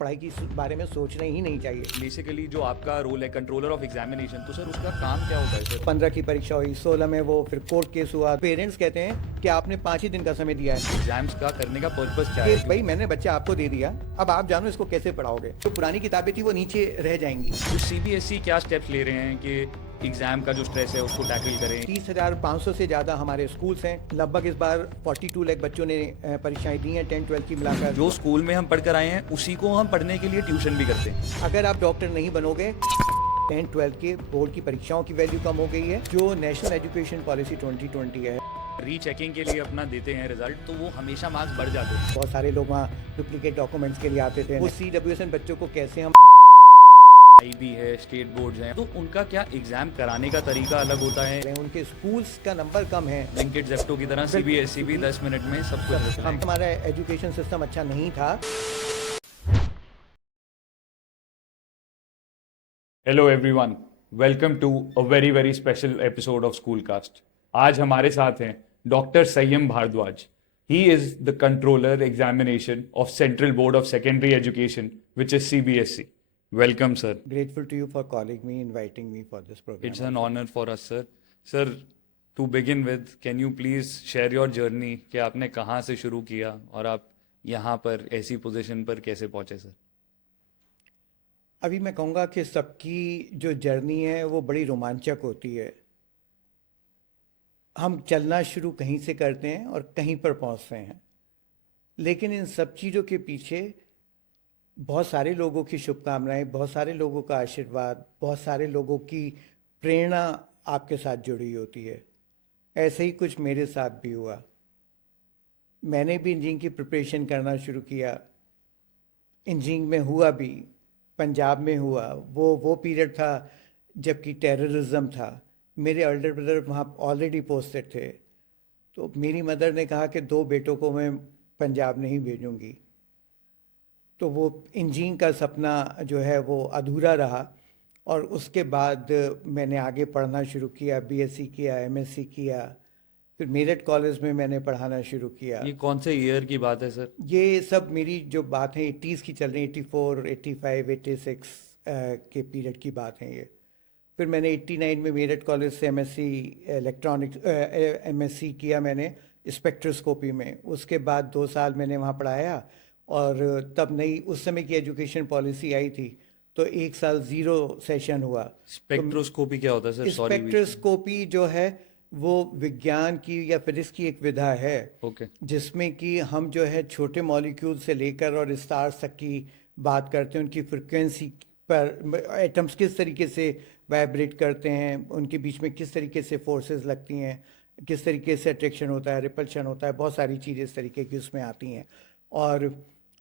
पढ़ाई की बारे में सोचना ही नहीं चाहिए। बेसिकली जो आपका रोल है कंट्रोलर ऑफ एग्जामिनेशन, तो सर उसका काम क्या होता है सर? 15 की परीक्षा हुई, 16 में वो फिर कोर्ट केस हुआ। पेरेंट्स कहते हैं कि आपने 5 ही दिन का समय दिया है एग्जाम्स का करने का पर्पस क्या कि है? भाई मैंने बच्चा आपको दे दिया, अब आप जानो इसको कैसे पढ़ाओगे। जो पुरानी किताबें थी वो नीचे रह जाएंगी। तो सीबीएसई क्या स्टेप्स ले रहे हैं कि एग्जाम का जो स्ट्रेस है उसको टैकल करें? 30,500 से ज़्यादा हमारे स्कूल्स हैं। लगभग इस बार 42 लाख बच्चों ने परीक्षाएं दी हैं 10-12 की मिलाकर। जो स्कूल में हम पढ़कर आए हैं उसी को हम पढ़ने के लिए ट्यूशन भी करते हैं। अगर आप डॉक्टर नहीं बनोगे, 10-12 के बोर्ड की परीक्षाओं की वैल्यू कम हो गई है। जो नेशनल एजुकेशन पॉलिसी 2020 है, रीचेकिंग के लिए अपना देते हैं रिजल्ट, तो वो हमेशा मार्क्स बढ़ जाते हैं। बहुत सारे लोग वहाँ डुप्लीकेट डॉक्यूमेंट्स के लिए आते थे। वो CWSN बच्चों को कैसे हम आईबी है, स्टेट बोर्ड्स हैं, तो उनका क्या एग्जाम कराने का तरीका अलग होता है? उनके स्कूल्स का नंबर कम है। ब्लिंकिट जेप्टो की तरह सीबीएसई भी 10 मिनट में सब कुछ हमारा एजुकेशन सिस्टम अच्छा नहीं था। Hello everyone, welcome to a very very special episode of school cast. आज हमारे साथ हैं doctor Sanyam Bhardwaj. He is the controller examination of central board of secondary education which is CBSE. Welcome sir. Grateful to you for calling me, inviting me for this program. It's an honour for us sir. Sir, to begin with, can you please share your journey कि आपने कहाँ से शुरू किया और आप यहाँ पर ऐसी पोजीशन पर कैसे पहुँचे सर? अभी मैं कहूँगा कि सबकी जो जर्नी है वो बड़ी रोमांचक होती है। हम चलना शुरू कहीं से करते हैं और कहीं पर पहुँचते हैं, लेकिन इन सब चीज़ों के पीछे बहुत सारे लोगों की शुभकामनाएं, बहुत सारे लोगों का आशीर्वाद, बहुत सारे लोगों की प्रेरणा आपके साथ जुड़ी होती है। ऐसे ही कुछ मेरे साथ भी हुआ। मैंने भी इंजीनियरिंग की प्रिपरेशन करना शुरू किया। इंजीनियरिंग में हुआ भी, पंजाब में हुआ। वो पीरियड था जबकि टेररिज्म था। मेरे एल्डर ब्रदर वहाँ ऑलरेडी पोस्टेड थे, तो मेरी मदर ने कहा कि 2 बेटों को मैं पंजाब नहीं भेजूंगी। तो वो इंजीनियरिंग का सपना जो है वो अधूरा रहा। और उसके बाद मैंने आगे पढ़ना शुरू किया, बीएससी किया, एमएससी किया, फिर मेरठ कॉलेज में मैंने पढ़ाना शुरू किया। ये कौन से ईयर की बात है सर? ये सब मेरी जो बात है 80s की चल रही, 84, 85, 86 के पीरियड की बात है ये। फिर मैंने 89 में मेरठ कॉलेज से एमएससी इलेक्ट्रॉनिक्स एमएससी किया मैंने स्पेक्ट्रोस्कोपी में। उसके बाद 2 साल मैंने वहाँ पढ़ाया। और तब नई उस समय की एजुकेशन पॉलिसी आई थी, तो 1 साल 0 सेशन हुआ। स्पेक्ट्रोस्कोपी क्या होता है सर? सॉरी। स्पेक्ट्रोस्कोपी जो है वो विज्ञान की या फिजिक्स की एक विधा है, ओके। जिसमें कि हम जो है छोटे मॉलिक्यूल से लेकर और स्टार्स तक की बात करते हैं। उनकी फ्रिक्वेंसी पर एटम्स किस तरीके से वाइब्रेट करते हैं, उनके बीच में किस तरीके से फोर्सेस लगती हैं, किस तरीके से अट्रैक्शन होता है, रिपल्शन होता है, बहुत सारी चीज़ें इस तरीके की उसमें आती हैं। और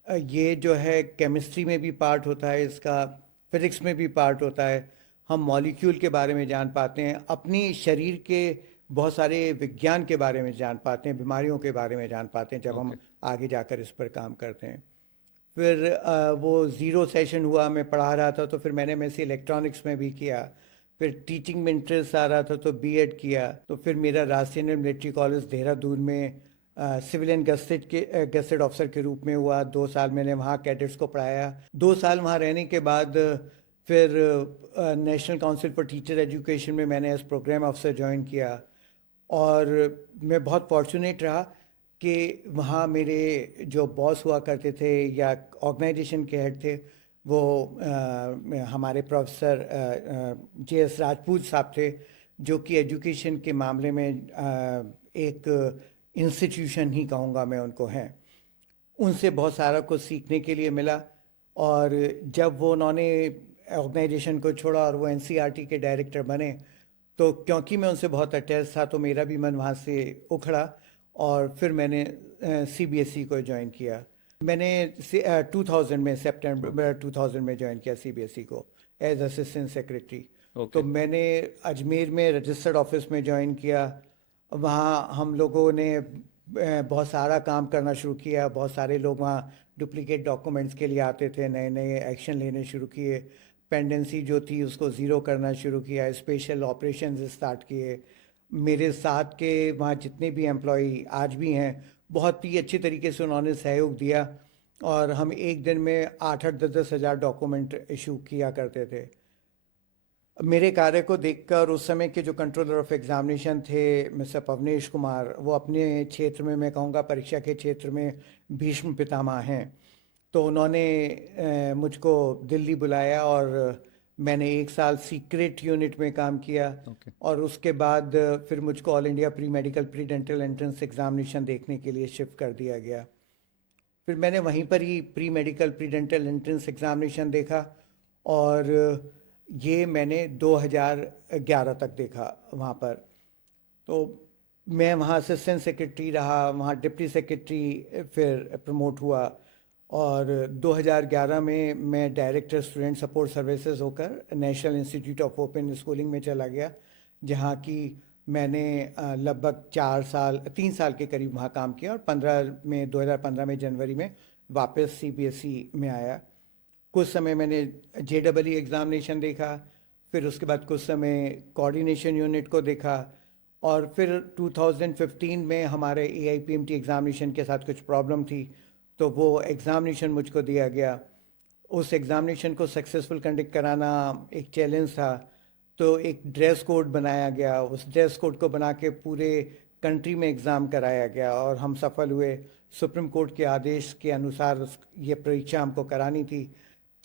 ये जो है केमिस्ट्री में भी पार्ट होता है इसका, फिज़िक्स में भी पार्ट होता है। हम मॉलिक्यूल के बारे में जान पाते हैं, अपनी शरीर के बहुत सारे विज्ञान के बारे में जान पाते हैं, बीमारियों के बारे में जान पाते हैं जब हम आगे जाकर इस पर काम करते हैं। फिर वो 0 सेशन हुआ, मैं पढ़ा रहा था, तो फिर मैंने एमएससी इलेक्ट्रॉनिक्स में भी किया। फिर टीचिंग में इंटरेस्ट आ रहा था तो बीएड किया। तो फिर मेरा राजसेन मिलिट्री कॉलेज देहरादून में सिविलियन गस्टेड ऑफिसर के रूप में हुआ। 2 साल मैंने वहाँ कैडेट्स को पढ़ाया। 2 साल वहाँ रहने के बाद फिर national council for teacher education में मैंने एज प्रोग्राम ऑफिसर ज्वाइन किया। और मैं बहुत फॉर्चुनेट रहा कि वहाँ मेरे जो बॉस हुआ करते थे या ऑर्गेनाइजेशन के हेड थे, वो हमारे प्रोफेसर JS राजपूत साहब थे, जो कि एजुकेशन के मामले में एक इंस्टीट्यूशन ही कहूँगा मैं उनको हैं। उनसे बहुत सारा कुछ सीखने के लिए मिला। और जब वो उन्होंने ऑर्गेनाइजेशन को छोड़ा और वो NCERT के डायरेक्टर बने, तो क्योंकि मैं उनसे बहुत अटैच था तो मेरा भी मन वहाँ से उखड़ा और फिर मैंने CBSE को ज्वाइन किया। मैंने 2000 में, सितंबर 2000 में ज्वाइन किया CBSE को एज असिस्टेंट सेक्रेटरी। तो मैंने अजमेर में रजिस्टर्ड ऑफिस में ज्वाइन किया। वहाँ हम लोगों ने बहुत सारा काम करना शुरू किया। बहुत सारे लोग वहाँ डुप्लीकेट डॉक्यूमेंट्स के लिए आते थे, नए नए एक्शन लेने शुरू किए। पेंडेंसी जो थी उसको ज़ीरो करना शुरू किया, स्पेशल ऑपरेशंस स्टार्ट किए। मेरे साथ के वहाँ जितने भी एम्प्लॉई आज भी हैं, बहुत ही अच्छे तरीके से उन्होंने सहयोग दिया। और हम एक दिन में 8-10 हज़ार डॉक्यूमेंट इशू किया करते थे। मेरे कार्य को देखकर उस समय के जो कंट्रोलर ऑफ एग्जामिनेशन थे मिस्टर पवनेश कुमार, वो अपने क्षेत्र में, मैं कहूँगा परीक्षा के क्षेत्र में भीष्म पितामह हैं। तो उन्होंने मुझको दिल्ली बुलाया और मैंने 1 साल सीक्रेट यूनिट में काम किया। Okay. और उसके बाद फिर मुझको all India pre medical pre dental entrance examination देखने के लिए शिफ्ट कर दिया गया। फिर मैंने वहीं पर ही pre medical pre dental entrance examination देखा और ये मैंने 2011 तक देखा वहाँ पर। तो मैं वहाँ असिस्टेंट सेक्रेटरी रहा, वहाँ डिप्टी सेक्रेटरी फिर प्रमोट हुआ और 2011 में मैं डायरेक्टर स्टूडेंट सपोर्ट सर्विसेज होकर national institute of open schooling में चला गया, जहाँ की मैंने लगभग 3 साल के करीब वहाँ काम किया और 2015 में जनवरी में वापस सीबीएसई में आया। कुछ समय मैंने जेईई एग्ज़ामिनेशन देखा, फिर उसके बाद कुछ समय कोऑर्डिनेशन यूनिट को देखा और फिर 2015 में हमारे एआईपीएमटी एग्ज़ामिनेशन के साथ कुछ प्रॉब्लम थी, तो वो एग्ज़ामिनेशन मुझको दिया गया। उस एग्ज़ामिनेशन को सक्सेसफुल कंडक्ट कराना एक चैलेंज था, तो एक ड्रेस कोड बनाया गया। उस ड्रेस कोड को बना के पूरे कंट्री में एग्ज़ाम कराया गया और हम सफल हुए। सुप्रीम कोर्ट के आदेश के अनुसार ये परीक्षा हमको करानी थी।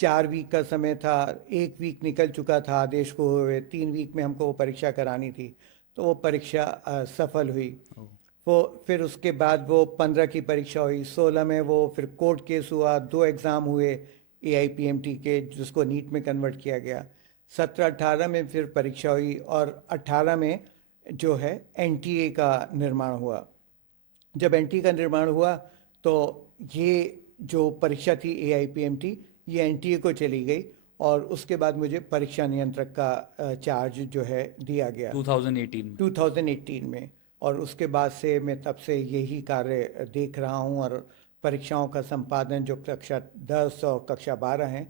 4 वीक का समय था, 1 वीक निकल चुका था आदेश को हुए, 3 वीक में हमको वो परीक्षा करानी थी, तो वो परीक्षा सफल हुई। वो फिर उसके बाद वो 15 की परीक्षा हुई, 16 में वो फिर कोर्ट केस हुआ, 2 एग्ज़ाम हुए एआईपीएमटी के जिसको नीट में कन्वर्ट किया गया। 17-18 में फिर परीक्षा हुई और 18 में जो है एनटीए का निर्माण हुआ। जब एनटीए का निर्माण हुआ तो ये जो परीक्षा थी एआईपीएमटी, ये एनटीए को चली गई और उसके बाद मुझे परीक्षा नियंत्रक का चार्ज जो है दिया गया 2018 में। और उसके बाद से मैं तब से यही कार्य देख रहा हूँ और परीक्षाओं का संपादन जो कक्षा 10 और कक्षा 12 हैं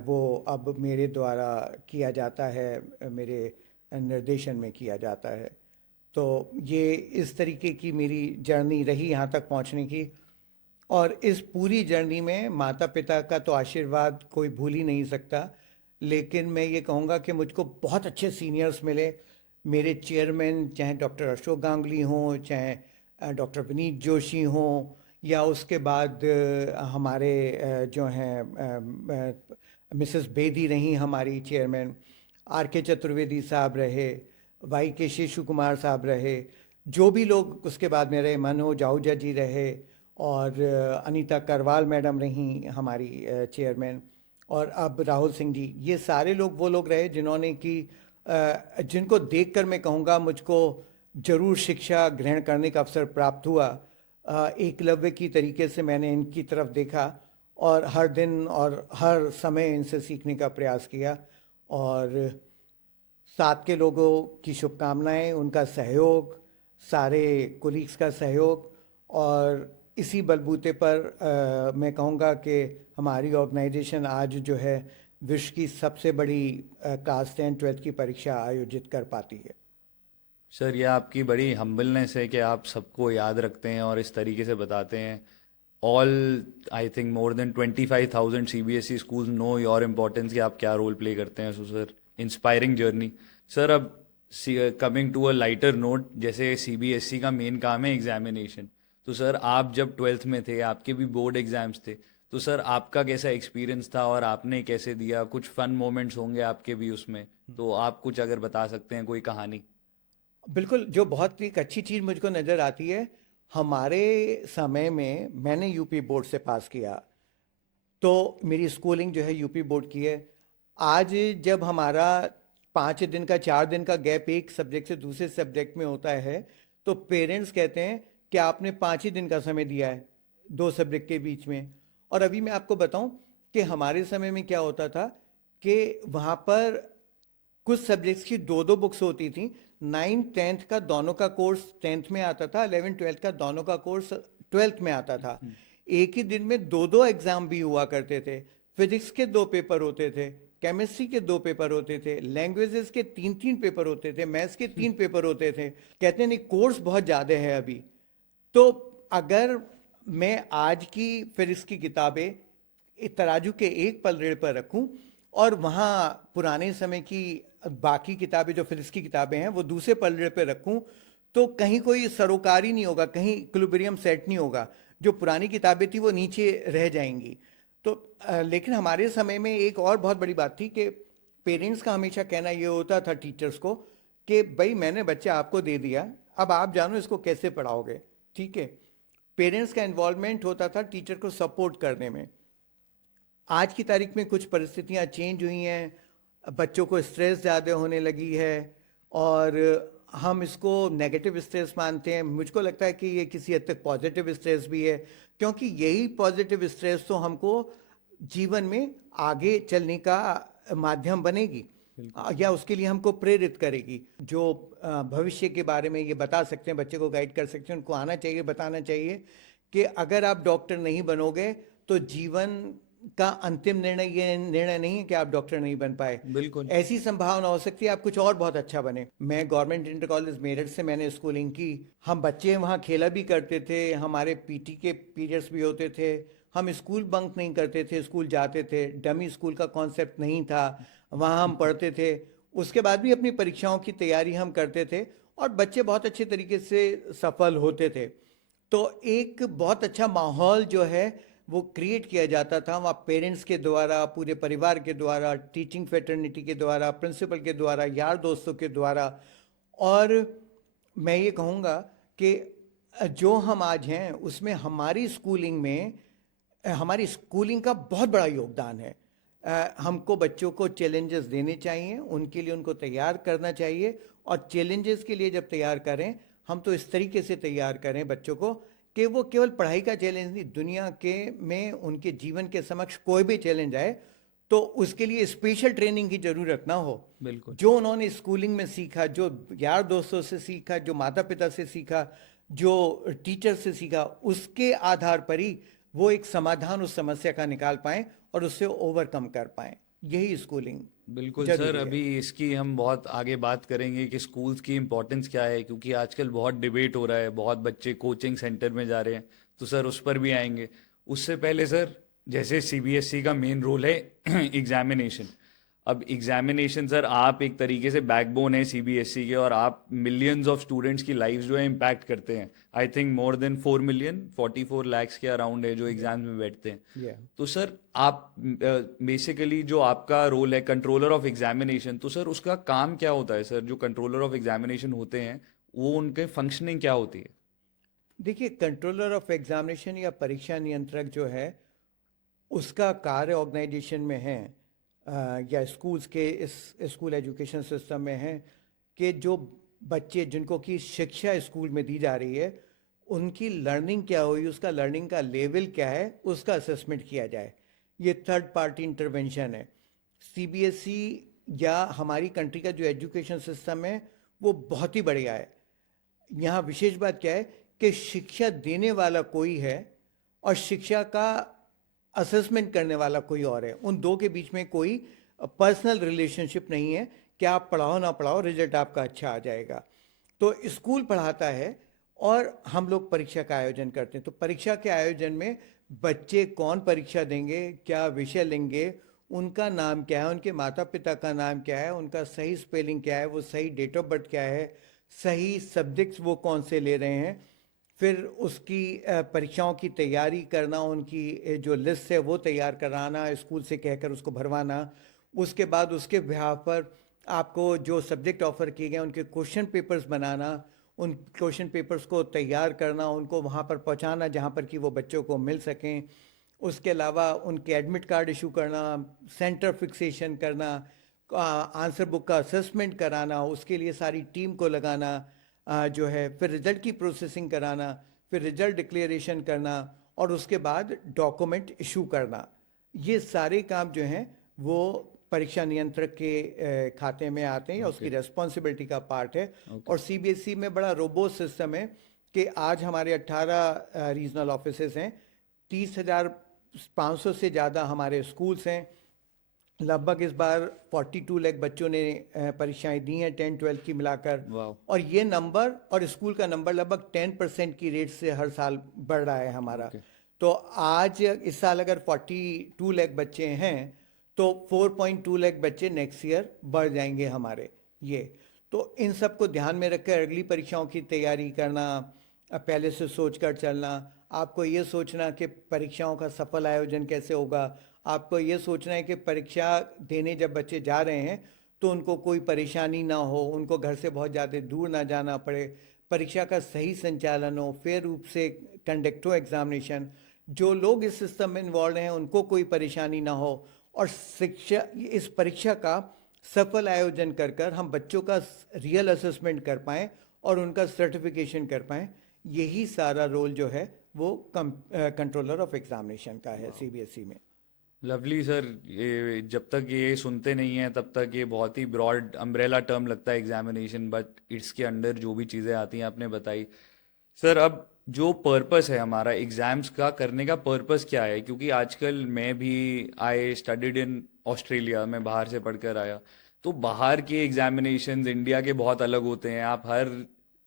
वो अब मेरे द्वारा किया जाता है, मेरे निर्देशन में किया जाता है। तो ये इस तरीके की मेरी जर्नी रही यहाँ तक पहुँचने की। और इस पूरी जर्नी में माता पिता का तो आशीर्वाद कोई भूल ही नहीं सकता, लेकिन मैं ये कहूँगा कि मुझको बहुत अच्छे सीनियर्स मिले। मेरे चेयरमैन चाहे डॉक्टर अशोक गांगुली हों, चाहे डॉक्टर विनीत जोशी हों, या उसके बाद हमारे जो हैं मिसेस बेदी रही हमारी चेयरमैन, आर के चतुर्वेदी साहब रहे, वाई के शेषु कुमार साहब रहे, जो भी लोग उसके बाद में रहे, मनोज आहूजा जी रहे और अनीता करवाल मैडम रही हमारी चेयरमैन, और अब राहुल सिंह जी, ये सारे लोग वो लोग रहे जिन्होंने कि जिनको देखकर मैं कहूँगा मुझको जरूर शिक्षा ग्रहण करने का अवसर प्राप्त हुआ। एकलव्य की तरीके से मैंने इनकी तरफ देखा और हर दिन और हर समय इनसे सीखने का प्रयास किया। और साथ के लोगों की शुभकामनाएं, उनका सहयोग, सारे कोलीग्स का सहयोग, और इसी बलबूते पर मैं कहूँगा कि हमारी ऑर्गेनाइजेशन आज जो है विश्व की सबसे बड़ी क्लास 10-12 की परीक्षा आयोजित कर पाती है। सर, ये आपकी बड़ी हम्बलनेस है कि आप सबको याद रखते हैं और इस तरीके से बताते हैं। All I think more than 25,000 CBSE schools know your importance कि आप क्या रोल प्ले करते हैं। So sir, inspiring journey. Sir, अब coming to a lighter note, जैसे सीबीएसई का मेन काम है एग्जामिनेशन, तो सर आप जब 12th में थे, आपके भी बोर्ड एग्जाम्स थे, तो सर आपका कैसा एक्सपीरियंस था और आपने कैसे दिया? कुछ फन मोमेंट्स होंगे आपके भी उसमें, तो आप कुछ अगर बता सकते हैं कोई कहानी। बिल्कुल, जो बहुत एक अच्छी चीज़ मुझको नज़र आती है, हमारे समय में मैंने यूपी बोर्ड से पास किया, तो मेरी स्कूलिंग जो है यूपी बोर्ड की है। आज जब हमारा 5 दिन का 4 दिन का गैप एक सब्जेक्ट से दूसरे सब्जेक्ट में होता है, तो पेरेंट्स कहते हैं कि आपने 5 ही दिन का समय दिया है 2 सब्जेक्ट के बीच में। और अभी मैं आपको बताऊं कि हमारे समय में क्या होता था कि वहाँ पर कुछ सब्जेक्ट्स की 2-2 बुक्स होती थी। 9th-10th का दोनों का कोर्स 10th में आता था, 11th-12th का दोनों का कोर्स 12th में आता था। एक ही दिन में 2-2 एग्जाम भी हुआ करते थे। फिजिक्स के 2 पेपर होते थे, केमिस्ट्री के 2 पेपर होते थे, लैंग्वेजेस के 3-3 पेपर होते थे, मैथ्स के 3 पेपर होते थे। कहते हैं नहीं, कोर्स बहुत ज़्यादा है अभी। तो अगर मैं आज की फिजिक्स की किताबें तराजू के एक पलड़े पर रखूं और वहाँ पुराने समय की बाकी किताबें जो फिजिक्स की किताबें हैं वो दूसरे पलड़े पर रखूं, तो कहीं कोई सरोकारी नहीं होगा, कहीं इक्विलिब्रियम सेट नहीं होगा। जो पुरानी किताबें थी वो नीचे रह जाएंगी। तो लेकिन हमारे समय में एक और बहुत बड़ी बात थी कि पेरेंट्स का हमेशा कहना ये होता था टीचर्स को कि भाई मैंने बच्चा आपको दे दिया, अब आप जानो इसको कैसे पढ़ाओगे। ठीक है, पेरेंट्स का इन्वॉल्वमेंट होता था टीचर को सपोर्ट करने में। आज की तारीख में कुछ परिस्थितियां चेंज हुई हैं, बच्चों को स्ट्रेस ज़्यादा होने लगी है और हम इसको नेगेटिव स्ट्रेस मानते हैं। मुझको लगता है कि ये किसी हद तक पॉजिटिव स्ट्रेस भी है, क्योंकि यही पॉजिटिव स्ट्रेस तो हमको जीवन में आगे चलने का माध्यम बनेगी या उसके लिए हमको प्रेरित करेगी। जो भविष्य के बारे में ये बता सकते हैं, बच्चे को गाइड कर सकते हैं, उनको आना चाहिए, बताना चाहिए कि अगर आप डॉक्टर नहीं बनोगे तो जीवन का अंतिम निर्णय ये निर्णय नहीं है कि आप डॉक्टर नहीं बन पाए। बिल्कुल। ऐसी संभावना हो सकती है आप कुछ और बहुत अच्छा बने। मैं गवर्नमेंट इंटर कॉलेज मेरठ से मैंने स्कूलिंग की। हम बच्चे वहाँ खेला भी करते थे, हमारे पीटी के पीरियड्स भी होते थे, हम स्कूल बंक नहीं करते थे, स्कूल जाते थे। डमी स्कूल का कॉन्सेप्ट नहीं था, वहाँ हम पढ़ते थे। उसके बाद भी अपनी परीक्षाओं की तैयारी हम करते थे और बच्चे बहुत अच्छे तरीके से सफल होते थे। तो एक बहुत अच्छा माहौल जो है वो क्रिएट किया जाता था वहाँ, पेरेंट्स के द्वारा, पूरे परिवार के द्वारा, टीचिंग फ्रेटर्निटी के द्वारा, प्रिंसिपल के द्वारा, यार दोस्तों के द्वारा। और मैं ये कहूँगा कि जो हम आज हैं उसमें हमारी स्कूलिंग में हमारी स्कूलिंग का बहुत बड़ा योगदान है। हमको बच्चों को चैलेंजेस देने चाहिए, उनके लिए उनको तैयार करना चाहिए। और चैलेंजेस के लिए जब तैयार करें हम तो इस तरीके से तैयार करें बच्चों को कि वो केवल पढ़ाई का चैलेंज नहीं, दुनिया के में उनके जीवन के समक्ष कोई भी चैलेंज आए तो उसके लिए स्पेशल ट्रेनिंग की जरूरत ना हो। बिल्कुल। जो उन्होंने स्कूलिंग में सीखा, जो यार दोस्तों से सीखा, जो माता पिता से सीखा, जो टीचर से सीखा, उसके आधार पर ही वो एक समाधान उस समस्या का निकाल पाएं और उससे ओवरकम कर पाएं। यही स्कूलिंग बिल्कुल सर, जरूरी है। अभी इसकी हम बहुत आगे बात करेंगे कि स्कूल्स की इम्पोर्टेंस क्या है, क्योंकि आजकल बहुत डिबेट हो रहा है, बहुत बच्चे कोचिंग सेंटर में जा रहे हैं, तो सर उस पर भी आएंगे। उससे पहले सर, जैसे सीबीएसई का मेन रोल है एग्जामिनेशन। अब एग्जामिनेशन सर, आप एक तरीके से बैकबोन है सीबीएसई के, और आप मिलियंस ऑफ स्टूडेंट्स की लाइफ्स जो है इम्पैक्ट करते हैं। आई think more then 4 million, 44 lakhs के अराउंड है जो एग्जाम्स में बैठते हैं। Yeah. तो सर आप बेसिकली जो आपका रोल है कंट्रोलर ऑफ एग्जामिनेशन, तो सर उसका काम क्या होता है सर? जो कंट्रोलर ऑफ एग्जामिनेशन होते हैं वो उनके फंक्शनिंग क्या होती है? देखिए, कंट्रोलर ऑफ एग्जामिनेशन या परीक्षा नियंत्रक जो है उसका कार्य ऑर्गेनाइजेशन में है या स्कूल्स के इस स्कूल एजुकेशन सिस्टम में है कि जो बच्चे जिनको की शिक्षा स्कूल में दी जा रही है उनकी लर्निंग क्या हुई, उसका लर्निंग का लेवल क्या है, उसका असेसमेंट किया जाए। ये थर्ड पार्टी इंटरवेंशन है। सीबीएसई या हमारी कंट्री का जो एजुकेशन सिस्टम है वो बहुत ही बढ़िया है। यहाँ विशेष बात क्या है कि शिक्षा देने वाला कोई है और शिक्षा का असेसमेंट करने वाला कोई और है। उन दो के बीच में कोई पर्सनल रिलेशनशिप नहीं है कि आप पढ़ाओ ना पढ़ाओ रिजल्ट आपका अच्छा आ जाएगा। तो स्कूल पढ़ाता है और हम लोग परीक्षा का आयोजन करते हैं। तो परीक्षा के आयोजन में बच्चे कौन परीक्षा देंगे, क्या विषय लेंगे, उनका नाम क्या है, उनके माता पिता का नाम क्या है, उनका सही स्पेलिंग क्या है, वो सही डेट ऑफ बर्थ क्या है, सही सब्जेक्ट्स वो कौन से ले रहे हैं, फिर उसकी परीक्षाओं की तैयारी करना, उनकी जो लिस्ट है वो तैयार कराना, स्कूल से कहकर उसको भरवाना। उसके बाद उसके बिहाफ पर आपको जो सब्जेक्ट ऑफर किए गए उनके क्वेश्चन पेपर्स बनाना, उन क्वेश्चन पेपर्स को तैयार करना, उनको वहाँ पर पहुँचाना जहाँ पर कि वो बच्चों को मिल सकें। उसके अलावा उनके एडमिट कार्ड इशू करना, सेंटर फिक्सेशन करना, आंसर बुक का असेसमेंट कराना, उसके लिए सारी टीम को लगाना जो है, फिर रिजल्ट की प्रोसेसिंग कराना, फिर रिजल्ट डिक्लेरेशन करना और उसके बाद डॉक्यूमेंट इशू करना। ये सारे काम जो हैं वो परीक्षा नियंत्रक के खाते में आते हैं या उसकी रेस्पॉन्सिबिलिटी का पार्ट है। और सीबीएसई में बड़ा रोबोस्ट सिस्टम है कि आज हमारे 18 रीजनल ऑफिसेस हैं, 30,500 से ज़्यादा हमारे स्कूल्स हैं, लगभग इस बार 42 लाख बच्चों ने परीक्षाएं दी हैं 10-12 की मिलाकर। वाह। और ये नंबर और स्कूल का नंबर लगभग 10% की रेट से हर साल बढ़ रहा है हमारा। ओके। तो आज इस साल अगर 42 लाख बच्चे हैं तो 4.2 लाख बच्चे नेक्स्ट ईयर बढ़ जाएंगे हमारे। ये तो इन सब को ध्यान में रखकर अगली परीक्षाओं की तैयारी करना, पहले से सोच कर चलना। आपको ये सोचना कि परीक्षाओं का सफल आयोजन कैसे होगा। आपको ये सोचना है कि परीक्षा देने जब बच्चे जा रहे हैं तो उनको कोई परेशानी ना हो, उनको घर से बहुत ज़्यादा दूर ना जाना पड़े, परीक्षा का सही संचालन हो, फेयर रूप से कंडक्ट हो एग्जामिनेशन, जो लोग इस सिस्टम में इन्वॉल्व हैं उनको कोई परेशानी ना हो, और शिक्षा इस परीक्षा का सफल आयोजन कर कर हम बच्चों का रियल असेसमेंट कर पाएँ और उनका सर्टिफिकेशन कर पाएँ। यही सारा रोल जो है वो कंट्रोलर ऑफ एग्जामिनेशन का है सीबीएसई में। लवली सर, ये जब तक ये सुनते नहीं हैं तब तक ये बहुत ही ब्रॉड अम्ब्रेला टर्म लगता है एग्जामिनेशन, बट इसके अंदर जो भी चीज़ें आती हैं आपने बताई। सर, अब जो पर्पस है हमारा एग्जाम्स का करने का पर्पस क्या है? क्योंकि आजकल मैं भी आई स्टडीड इन ऑस्ट्रेलिया, मैं बाहर से पढ़कर आया, तो बाहर के एग्जामिनेशंस इंडिया के बहुत अलग होते हैं। आप हर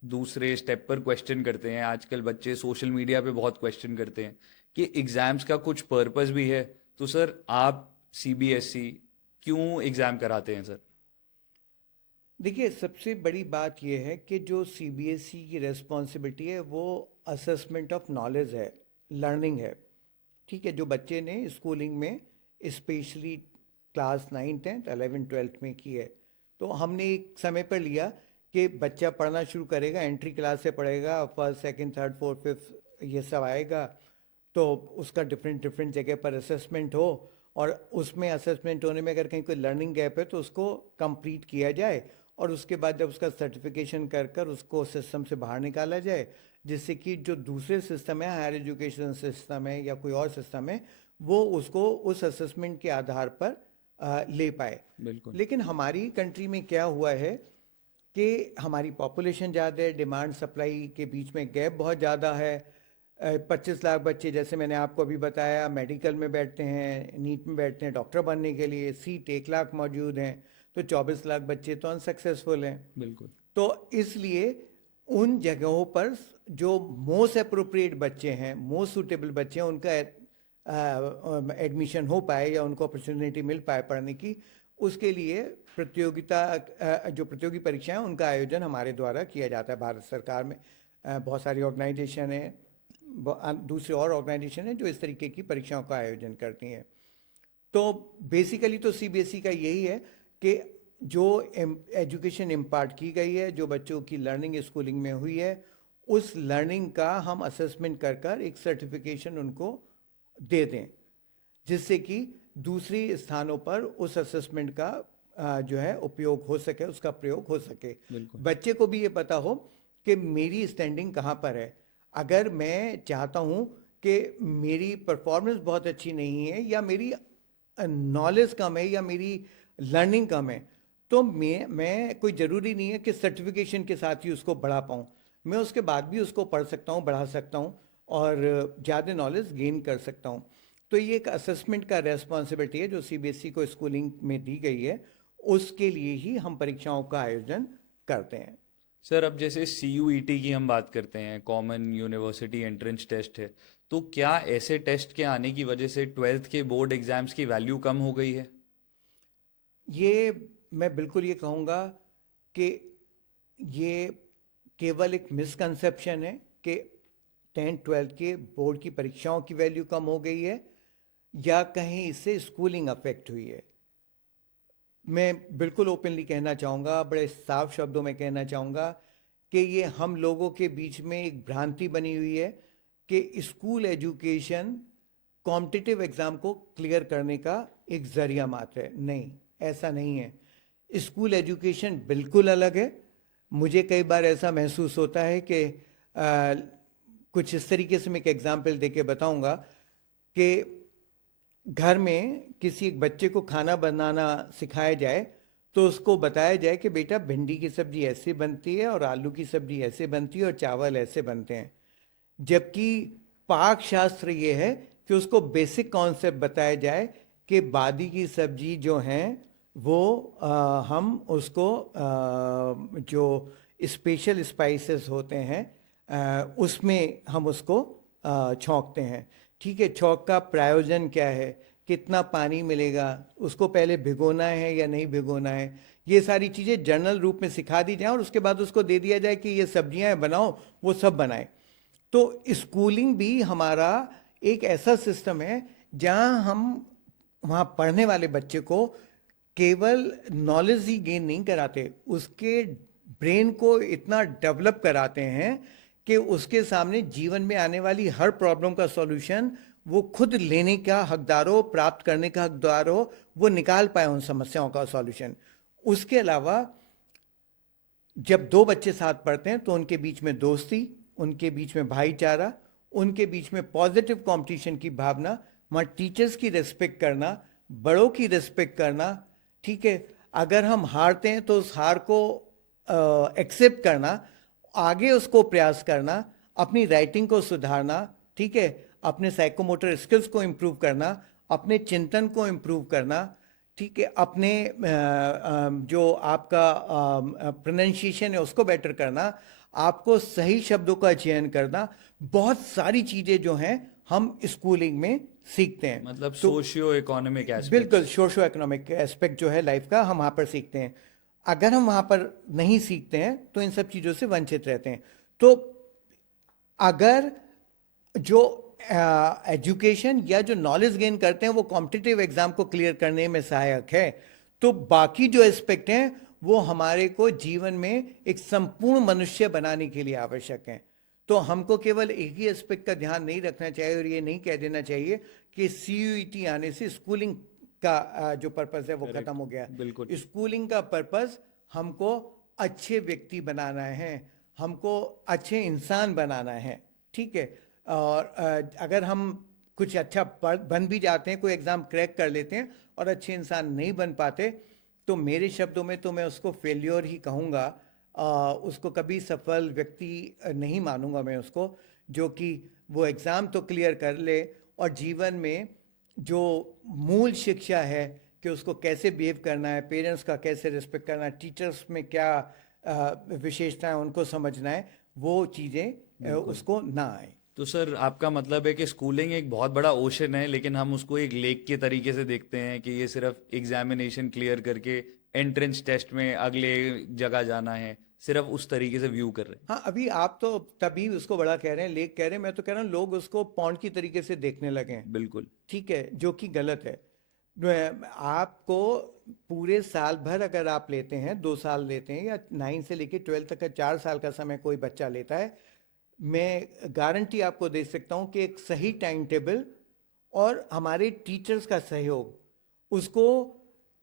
दूसरे स्टेप पर क्वेश्चन करते हैं। आजकल बच्चे सोशल मीडिया पे बहुत क्वेश्चन करते हैं कि एग्जाम्स का कुछ पर्पस भी है। तो सर, आप सीबीएसई क्यों एग्जाम कराते हैं सर? देखिए, सबसे बड़ी बात यह है कि जो सीबीएसई की रेस्पॉन्सिबिलिटी है वो असेसमेंट ऑफ नॉलेज है, लर्निंग है। ठीक है, जो बच्चे ने स्कूलिंग में specially class 9, 10th, 11th, 12th में की है, तो हमने एक समय पर लिया कि बच्चा पढ़ना शुरू करेगा, एंट्री क्लास से पढ़ेगा, first, second, third, fourth, fifth ये सब आएगा, तो उसका डिफरेंट डिफरेंट जगह पर असेसमेंट हो, और उसमें असेसमेंट होने में अगर कहीं कोई लर्निंग गैप है तो उसको कंप्लीट किया जाए, और उसके बाद जब उसका सर्टिफिकेशन कर कर उसको सिस्टम से बाहर निकाला जाए, जिससे कि जो दूसरे सिस्टम है, हायर एजुकेशन सिस्टम है या कोई और सिस्टम है, वो उसको उस असेसमेंट के आधार पर ले पाए। बिल्कुल। लेकिन हमारी कंट्री में क्या हुआ है कि हमारी पॉपुलेशन ज़्यादा है, डिमांड सप्लाई के बीच में गैप बहुत ज़्यादा है। 25 लाख बच्चे, जैसे मैंने आपको अभी बताया, मेडिकल में बैठते हैं, नीट में बैठते हैं डॉक्टर बनने के लिए, सीट 1 लाख मौजूद हैं, तो 24 लाख बच्चे तो अनसक्सेसफुल हैं। बिल्कुल। तो इसलिए उन जगहों पर जो मोस्ट अप्रोप्रिएट बच्चे हैं, मोस्ट सूटेबल बच्चे हैं, उनका एडमिशन हो पाए या उनको अपॉर्चुनिटी मिल पाए पढ़ने की, उसके लिए जो प्रतियोगी परीक्षाएं उनका आयोजन हमारे द्वारा किया जाता है। भारत सरकार में बहुत सारी ऑर्गेनाइजेशन है, दूसरी और ऑर्गेनाइजेशन है जो इस तरीके की परीक्षाओं का आयोजन करती हैं। तो बेसिकली तो सीबीएसई का यही है कि जो एजुकेशन इम्पार्ट की गई है, जो बच्चों की लर्निंग स्कूलिंग में हुई है, उस लर्निंग का हम असेसमेंट कर कर एक सर्टिफिकेशन उनको दे दें, जिससे कि दूसरी स्थानों पर उस असेसमेंट का जो है उपयोग हो सके, उसका प्रयोग हो सके। बिल्कुल। बच्चे को भी ये पता हो कि मेरी स्टैंडिंग कहाँ पर है। अगर मैं चाहता हूँ कि मेरी परफॉर्मेंस बहुत अच्छी नहीं है, या मेरी नॉलेज कम है, या मेरी लर्निंग कम है, तो मैं कोई ज़रूरी नहीं है कि सर्टिफिकेशन के साथ ही उसको बढ़ा पाऊँ। मैं उसके बाद भी उसको पढ़ सकता हूँ, बढ़ा सकता हूँ, और ज़्यादा नॉलेज गेन कर सकता हूँ। तो ये एक असेसमेंट का रेस्पॉन्सिबिलिटी है जो सीबीएसई को स्कूलिंग में दी गई है, उसके लिए ही हम परीक्षाओं का आयोजन करते हैं। सर, अब जैसे सीयूईटी की हम बात करते हैं, कॉमन यूनिवर्सिटी एंट्रेंस टेस्ट है, तो क्या ऐसे टेस्ट के आने की वजह से ट्वेल्थ के बोर्ड एग्जाम्स की वैल्यू कम हो गई है? ये मैं बिल्कुल ये कहूँगा कि ये केवल एक मिसकंसेप्शन है कि 10th-12th के बोर्ड की परीक्षाओं की वैल्यू कम हो गई है, या कहीं इससे स्कूलिंग अफेक्ट हुई है। मैं बिल्कुल ओपनली कहना चाहूँगा, बड़े साफ शब्दों में कहना चाहूँगा कि ये हम लोगों के बीच में एक भ्रांति बनी हुई है कि स्कूल एजुकेशन कॉम्पिटिटिव एग्ज़ाम को क्लियर करने का एक ज़रिया मात्र है। नहीं, ऐसा नहीं है। स्कूल एजुकेशन बिल्कुल अलग है। मुझे कई बार ऐसा महसूस होता है कि कुछ इस तरीके से मैं एक एग्जाम्पल दे के बताऊँगा कि घर में किसी एक बच्चे को खाना बनाना सिखाया जाए, तो उसको बताया जाए कि बेटा भिंडी की सब्जी ऐसे बनती है, और आलू की सब्जी ऐसे बनती है, और चावल ऐसे बनते हैं। जबकि पाक शास्त्र ये है कि उसको बेसिक कॉन्सेप्ट बताया जाए कि बादी की सब्जी जो हैं वो हम उसको जो स्पेशल स्पाइसेस होते हैं उसमें हम उसको छौंकते हैं। ठीक है, छौंक का प्रयोजन क्या है, कितना पानी मिलेगा, उसको पहले भिगोना है या नहीं भिगोना है, ये सारी चीज़ें जर्नल रूप में सिखा दी जाए और उसके बाद उसको दे दिया जाए कि ये सब्जियां बनाओ, वो सब बनाए। तो स्कूलिंग भी हमारा एक ऐसा सिस्टम है जहां हम वहाँ पढ़ने वाले बच्चे को केवल नॉलेज ही गेन नहीं कराते, उसके ब्रेन को इतना डेवलप कराते हैं कि उसके सामने जीवन में आने वाली हर प्रॉब्लम का सॉल्यूशन वो खुद लेने का हकदार हो, प्राप्त करने का हकदार हो, वो निकाल पाए उन समस्याओं का सॉल्यूशन। उसके अलावा जब दो बच्चे साथ पढ़ते हैं तो उनके बीच में दोस्ती, उनके बीच में भाईचारा, उनके बीच में पॉजिटिव कंपटीशन की भावना, वहाँ टीचर्स की रिस्पेक्ट करना, बड़ों की रिस्पेक्ट करना। ठीक है, अगर हम हारते हैं तो उस हार को एक्सेप्ट करना, आगे उसको प्रयास करना, अपनी राइटिंग को सुधारना, ठीक है, अपने साइकोमोटर स्किल्स को इम्प्रूव करना, अपने चिंतन को इम्प्रूव करना, ठीक है, अपने जो आपका प्रोनाउंसिएशन है उसको बेटर करना, आपको सही शब्दों का चयन करना, बहुत सारी चीज़ें जो हैं हम स्कूलिंग में सीखते हैं। मतलब तो सोशियो इकोनॉमिक बिल्कुल एस्पेक्ट्स। सोशो इकोनॉमिक एस्पेक्ट जो है लाइफ का हम वहाँ पर सीखते हैं। अगर हम वहाँ पर नहीं सीखते हैं तो इन सब चीज़ों से वंचित रहते हैं। तो अगर जो एजुकेशन या जो नॉलेज गेन करते हैं वो कॉम्पिटिटिव एग्जाम को क्लियर करने में सहायक है, तो बाकी जो एस्पेक्ट हैं वो हमारे को जीवन में एक संपूर्ण मनुष्य बनाने के लिए आवश्यक हैं। तो हमको केवल एक ही एस्पेक्ट का ध्यान नहीं रखना चाहिए और ये नहीं कह देना चाहिए कि सीयूईटी आने से स्कूलिंग का जो पर्पस है वो खत्म हो गया। बिल्कुल। स्कूलिंग का पर्पस हमको अच्छे व्यक्ति बनाना है, हमको अच्छे इंसान बनाना है। ठीक है, और अगर हम कुछ अच्छा बन भी जाते हैं, कोई एग्ज़ाम क्रैक कर लेते हैं और अच्छे इंसान नहीं बन पाते, तो मेरे शब्दों में तो मैं उसको फेल्योर ही कहूँगा। उसको कभी सफल व्यक्ति नहीं मानूंगा मैं उसको, जो कि वो एग्ज़ाम तो क्लियर कर ले और जीवन में जो मूल शिक्षा है कि उसको कैसे बिहेव करना है, पेरेंट्स का कैसे रिस्पेक्ट करना है, टीचर्स में क्या विशेषताएं उनको समझना है, वो चीज़ें उसको ना आए। तो सर आपका मतलब है कि स्कूलिंग एक बहुत बड़ा ओशन है, लेकिन हम उसको एक लेक के तरीके से देखते हैं कि ये सिर्फ एग्जामिनेशन क्लियर करके एंट्रेंस टेस्ट में अगले जगह जाना है, सिर्फ उस तरीके से व्यू कर रहे हैं। हाँ, अभी आप तो तभी उसको बड़ा कह रहे हैं, लेक कह रहे हैं, मैं तो कह रहा हूँ लोग उसको पॉन्ड की तरीके से देखने लगे हैं। बिल्कुल। ठीक है, जो कि गलत है। आपको पूरे साल भर अगर आप लेते हैं, 2 साल लेते हैं या 9 से लेके 12 तक का 4 साल का समय कोई बच्चा लेता है, मैं गारंटी आपको दे सकता हूँ कि एक सही टाइम टेबल और हमारे टीचर्स का सहयोग उसको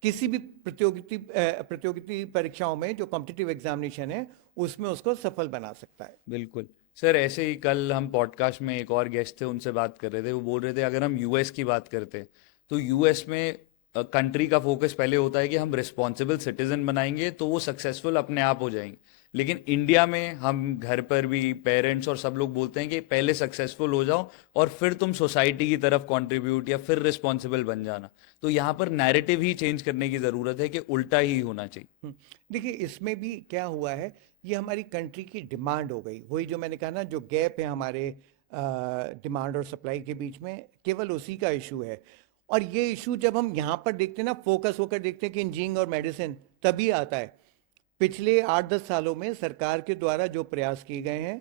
किसी भी प्रतियोगिता परीक्षाओं में जो कॉम्पिटिटिव एग्जामिनेशन है उसमें उसको सफल बना सकता है। बिल्कुल। सर ऐसे ही कल हम पॉडकास्ट में एक और गेस्ट थे, उनसे बात कर रहे थे, वो बोल रहे थे अगर हम यूएस की बात करते हैं तो यूएस में कंट्री का फोकस पहले होता है कि हम रिस्पॉन्सिबल सिटीजन बनाएंगे तो वो सक्सेसफुल अपने आप हो जाएंगे, लेकिन इंडिया में हम घर पर भी पेरेंट्स और सब लोग बोलते हैं कि पहले सक्सेसफुल हो जाओ और फिर तुम सोसाइटी की तरफ कंट्रीब्यूट या फिर रिस्पॉन्सिबल बन जाना। तो यहाँ पर नैरेटिव ही चेंज करने की ज़रूरत है कि उल्टा ही होना चाहिए। देखिए, इसमें भी क्या हुआ है, ये हमारी कंट्री की डिमांड हो गई। वही जो मैंने कहा ना, जो गैप है हमारे डिमांड और सप्लाई के बीच में, केवल उसी का इशू है। और ये इशू जब हम यहाँ पर देखते हैं ना, फोकस होकर देखते हैं कि इंजीनियरिंग और मेडिसिन, तभी आता है। पिछले 8-10 सालों में सरकार के द्वारा जो प्रयास किए गए हैं,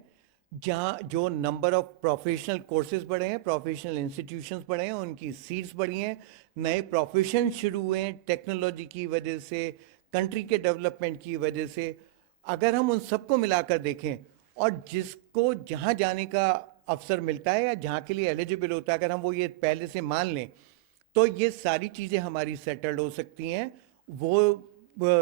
जहाँ जो नंबर ऑफ प्रोफेशनल कोर्सेज बढ़े हैं, प्रोफेशनल इंस्टीट्यूशंस बढ़े हैं, उनकी सीट्स बढ़ी हैं, नए प्रोफेशन शुरू हुए हैं टेक्नोलॉजी की वजह से, कंट्री के डेवलपमेंट की वजह से। अगर हम उन सबको मिलाकर देखें और जिसको जहाँ जाने का अवसर मिलता है या जहाँ के लिए एलिजिबल होता है, अगर हम वो ये पहले से मान लें, तो ये सारी चीज़ें हमारी सेटल्ड हो सकती हैं। वो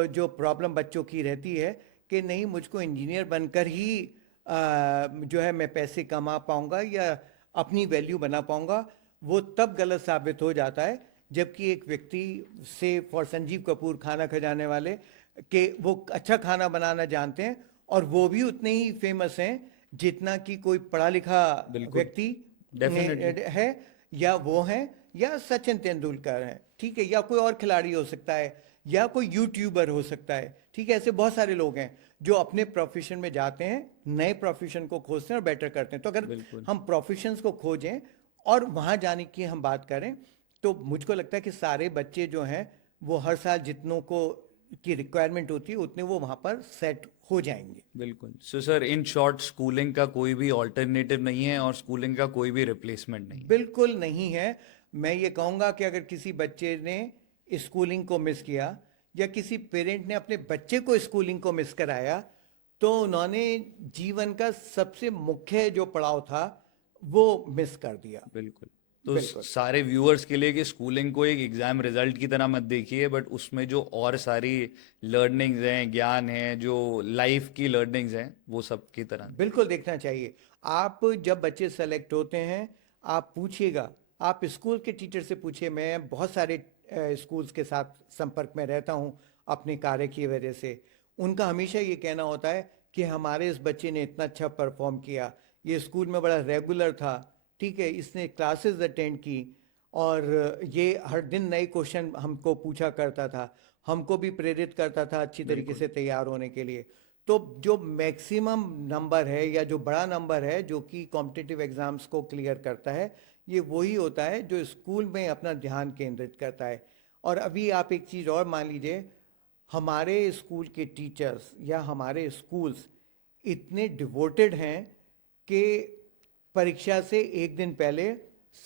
जो प्रॉब्लम बच्चों की रहती है कि नहीं, मुझको इंजीनियर बनकर ही जो है मैं पैसे कमा पाऊंगा या अपनी वैल्यू बना पाऊंगा, वो तब गलत साबित हो जाता है जबकि एक व्यक्ति से, फॉर संजीव कपूर खाना खजाने वाले, कि वो अच्छा खाना बनाना जानते हैं और वो भी उतने ही फेमस हैं जितना कि कोई पढ़ा लिखा बिल्कुल। व्यक्ति डेफिनेटली। है, या वो हैं या सचिन तेंदुलकर हैं। ठीक है, या कोई और खिलाड़ी हो सकता है, या कोई यूट्यूबर हो सकता है, ठीक है। ऐसे बहुत सारे लोग हैं जो अपने प्रोफेशन में जाते हैं, नए प्रोफेशन को खोजते हैं और बेटर करते हैं। तो अगर बिल्कुल हम प्रोफेशंस को खोजें और वहाँ जाने की हम बात करें, तो मुझको लगता है कि सारे बच्चे जो हैं वो हर साल जितनों को की रिक्वायरमेंट होती है उतने वो वहाँ पर सेट हो जाएंगे। बिल्कुल। So sir, in short, schooling का कोई भी ऑल्टरनेटिव नहीं है और स्कूलिंग का कोई भी रिप्लेसमेंट नहीं है। बिल्कुल नहीं है। मैं ये कहूँगा कि अगर किसी बच्चे ने स्कूलिंग को मिस किया, या किसी पेरेंट ने अपने बच्चे को स्कूलिंग को मिस कराया, तो उन्होंने जीवन का सबसे मुख्य जो पड़ाव था वो मिस कर दिया। बिल्कुल। तो बिल्कुल सारे व्यूअर्स के लिए कि स्कूलिंग को एक एग्जाम रिजल्ट की तरह मत देखिए, बट उसमें जो और सारी लर्निंग्स हैं, ज्ञान है, जो लाइफ की लर्निंग्स हैं, वो सब की तरह देखिए। बिल्कुल देखना चाहिए। आप जब बच्चे सेलेक्ट होते हैं, आप पूछिएगा, आप स्कूल के टीचर से पूछिए। मैं बहुत सारे स्कूल्स के साथ संपर्क में रहता हूँ अपने कार्य की वजह से। उनका हमेशा ये कहना होता है कि हमारे इस बच्चे ने इतना अच्छा परफॉर्म किया, ये स्कूल में बड़ा रेगुलर था, ठीक है, इसने क्लासेस अटेंड की, और ये हर दिन नए क्वेश्चन हमको पूछा करता था, हमको भी प्रेरित करता था अच्छी तरीके बिल्कुल से तैयार होने के लिए। तो जो मैक्सिमम नंबर है, या जो बड़ा नंबर है जो कि कॉम्पिटिटिव एग्जाम्स को क्लियर करता है, ये वही होता है जो स्कूल में अपना ध्यान केंद्रित करता है। और अभी आप एक चीज़ और मान लीजिए, हमारे स्कूल के टीचर्स या हमारे स्कूल्स इतने डिवोटेड हैं कि परीक्षा से एक दिन पहले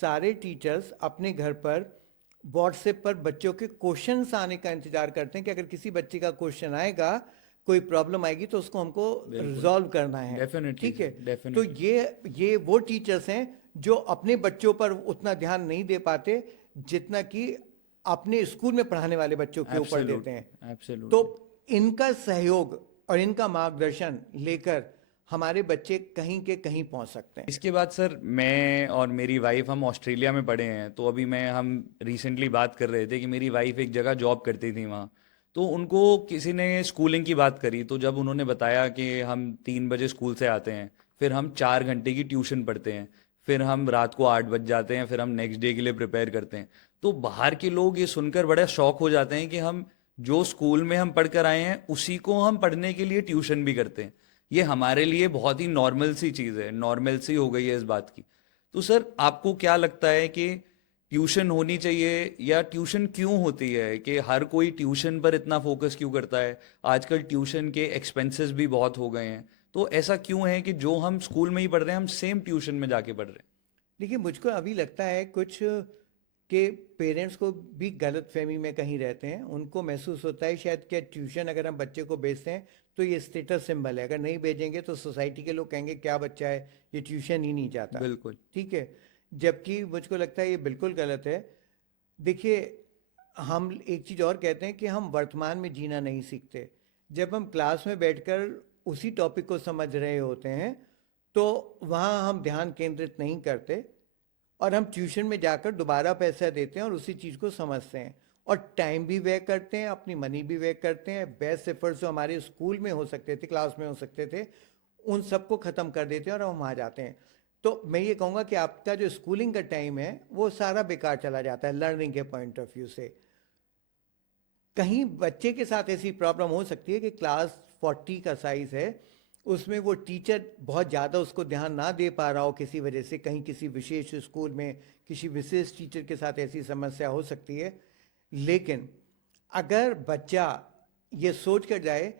सारे टीचर्स अपने घर पर व्हाट्सएप पर बच्चों के क्वेश्चंस आने का इंतजार करते हैं कि अगर किसी बच्चे का क्वेश्चन आएगा, कोई प्रॉब्लम आएगी, तो उसको हमको बिल्कुल। रिजॉल्व करना है। डेफिनेटली ठीक है। सर, तो डेफिनेटली। ये वो टीचर्स हैं जो अपने बच्चों पर उतना ध्यान नहीं दे पाते जितना कि अपने स्कूल में पढ़ाने वाले बच्चों के ऊपर देते हैं। एब्सोल्युटली, तो एब्सोल्युटली। इनका सहयोग और इनका मार्गदर्शन लेकर हमारे बच्चे कहीं के कहीं पहुंच सकते हैं। इसके बाद सर, मैं और मेरी वाइफ हम ऑस्ट्रेलिया में पढ़े हैं, तो अभी हम रिसेंटली बात कर रहे थे कि मेरी वाइफ एक जगह जॉब करती थी वहाँ। तो उनको किसी ने स्कूलिंग की बात करी, तो जब उन्होंने बताया कि हम 3 बजे स्कूल से आते हैं, फिर हम 4 घंटे की ट्यूशन पढ़ते हैं, फिर हम रात को 8 बज जाते हैं, फिर हम नेक्स्ट डे के लिए प्रिपेयर करते हैं, तो बाहर के लोग ये सुनकर बड़ा शौक हो जाते हैं कि हम जो स्कूल में हम पढ़ कर आए हैं उसी को हम पढ़ने के लिए ट्यूशन भी करते हैं। ये हमारे लिए बहुत ही नॉर्मल सी चीज़ है, नॉर्मल सी हो गई है इस बात की। तो सर, आपको क्या लगता है कि ट्यूशन होनी चाहिए, या ट्यूशन क्यों होती है, कि हर कोई ट्यूशन पर इतना फोकस क्यों करता है? आजकल ट्यूशन के एक्सपेंसेस भी बहुत हो गए हैं, तो ऐसा क्यों है कि जो हम स्कूल में ही पढ़ रहे हैं हम सेम ट्यूशन में जाके पढ़ रहे हैं? देखिए, मुझको अभी लगता है कुछ के पेरेंट्स को भी गलत फहमी में कहीं रहते हैं। उनको महसूस होता है शायद कि ट्यूशन अगर हम बच्चे को भेजते हैं तो ये स्टेटस सिंबल है, अगर नहीं भेजेंगे तो सोसाइटी के लोग कहेंगे क्या बच्चा है, ये ट्यूशन ही नहीं जाता। बिल्कुल। ठीक है। जबकि मुझको लगता है ये बिल्कुल गलत है। देखिए, हम एक चीज़ और कहते हैं कि हम वर्तमान में जीना नहीं सीखते। जब हम क्लास में बैठकर उसी टॉपिक को समझ रहे होते हैं, तो वहाँ हम ध्यान केंद्रित नहीं करते, और हम ट्यूशन में जाकर दोबारा पैसा देते हैं और उसी चीज़ को समझते हैं, और टाइम भी व्यय करते हैं, अपनी मनी भी व्यय करते हैं। बेस्ट एफर्ट्स जो हमारे स्कूल में हो सकते थे, क्लास में हो सकते थे, उन सबको ख़त्म कर देते हैं और हम वहाँ जाते हैं। तो मैं ये कहूँगा कि आपका जो स्कूलिंग का टाइम है वो सारा बेकार चला जाता है लर्निंग के पॉइंट ऑफ व्यू से। कहीं बच्चे के साथ ऐसी प्रॉब्लम हो सकती है कि क्लास 40 का साइज है, उसमें वो टीचर बहुत ज़्यादा उसको ध्यान ना दे पा रहा हो किसी वजह से, कहीं किसी विशेष स्कूल में किसी विशेष टीचर के साथ ऐसी समस्या हो सकती है। लेकिन अगर बच्चा ये सोच कर जाए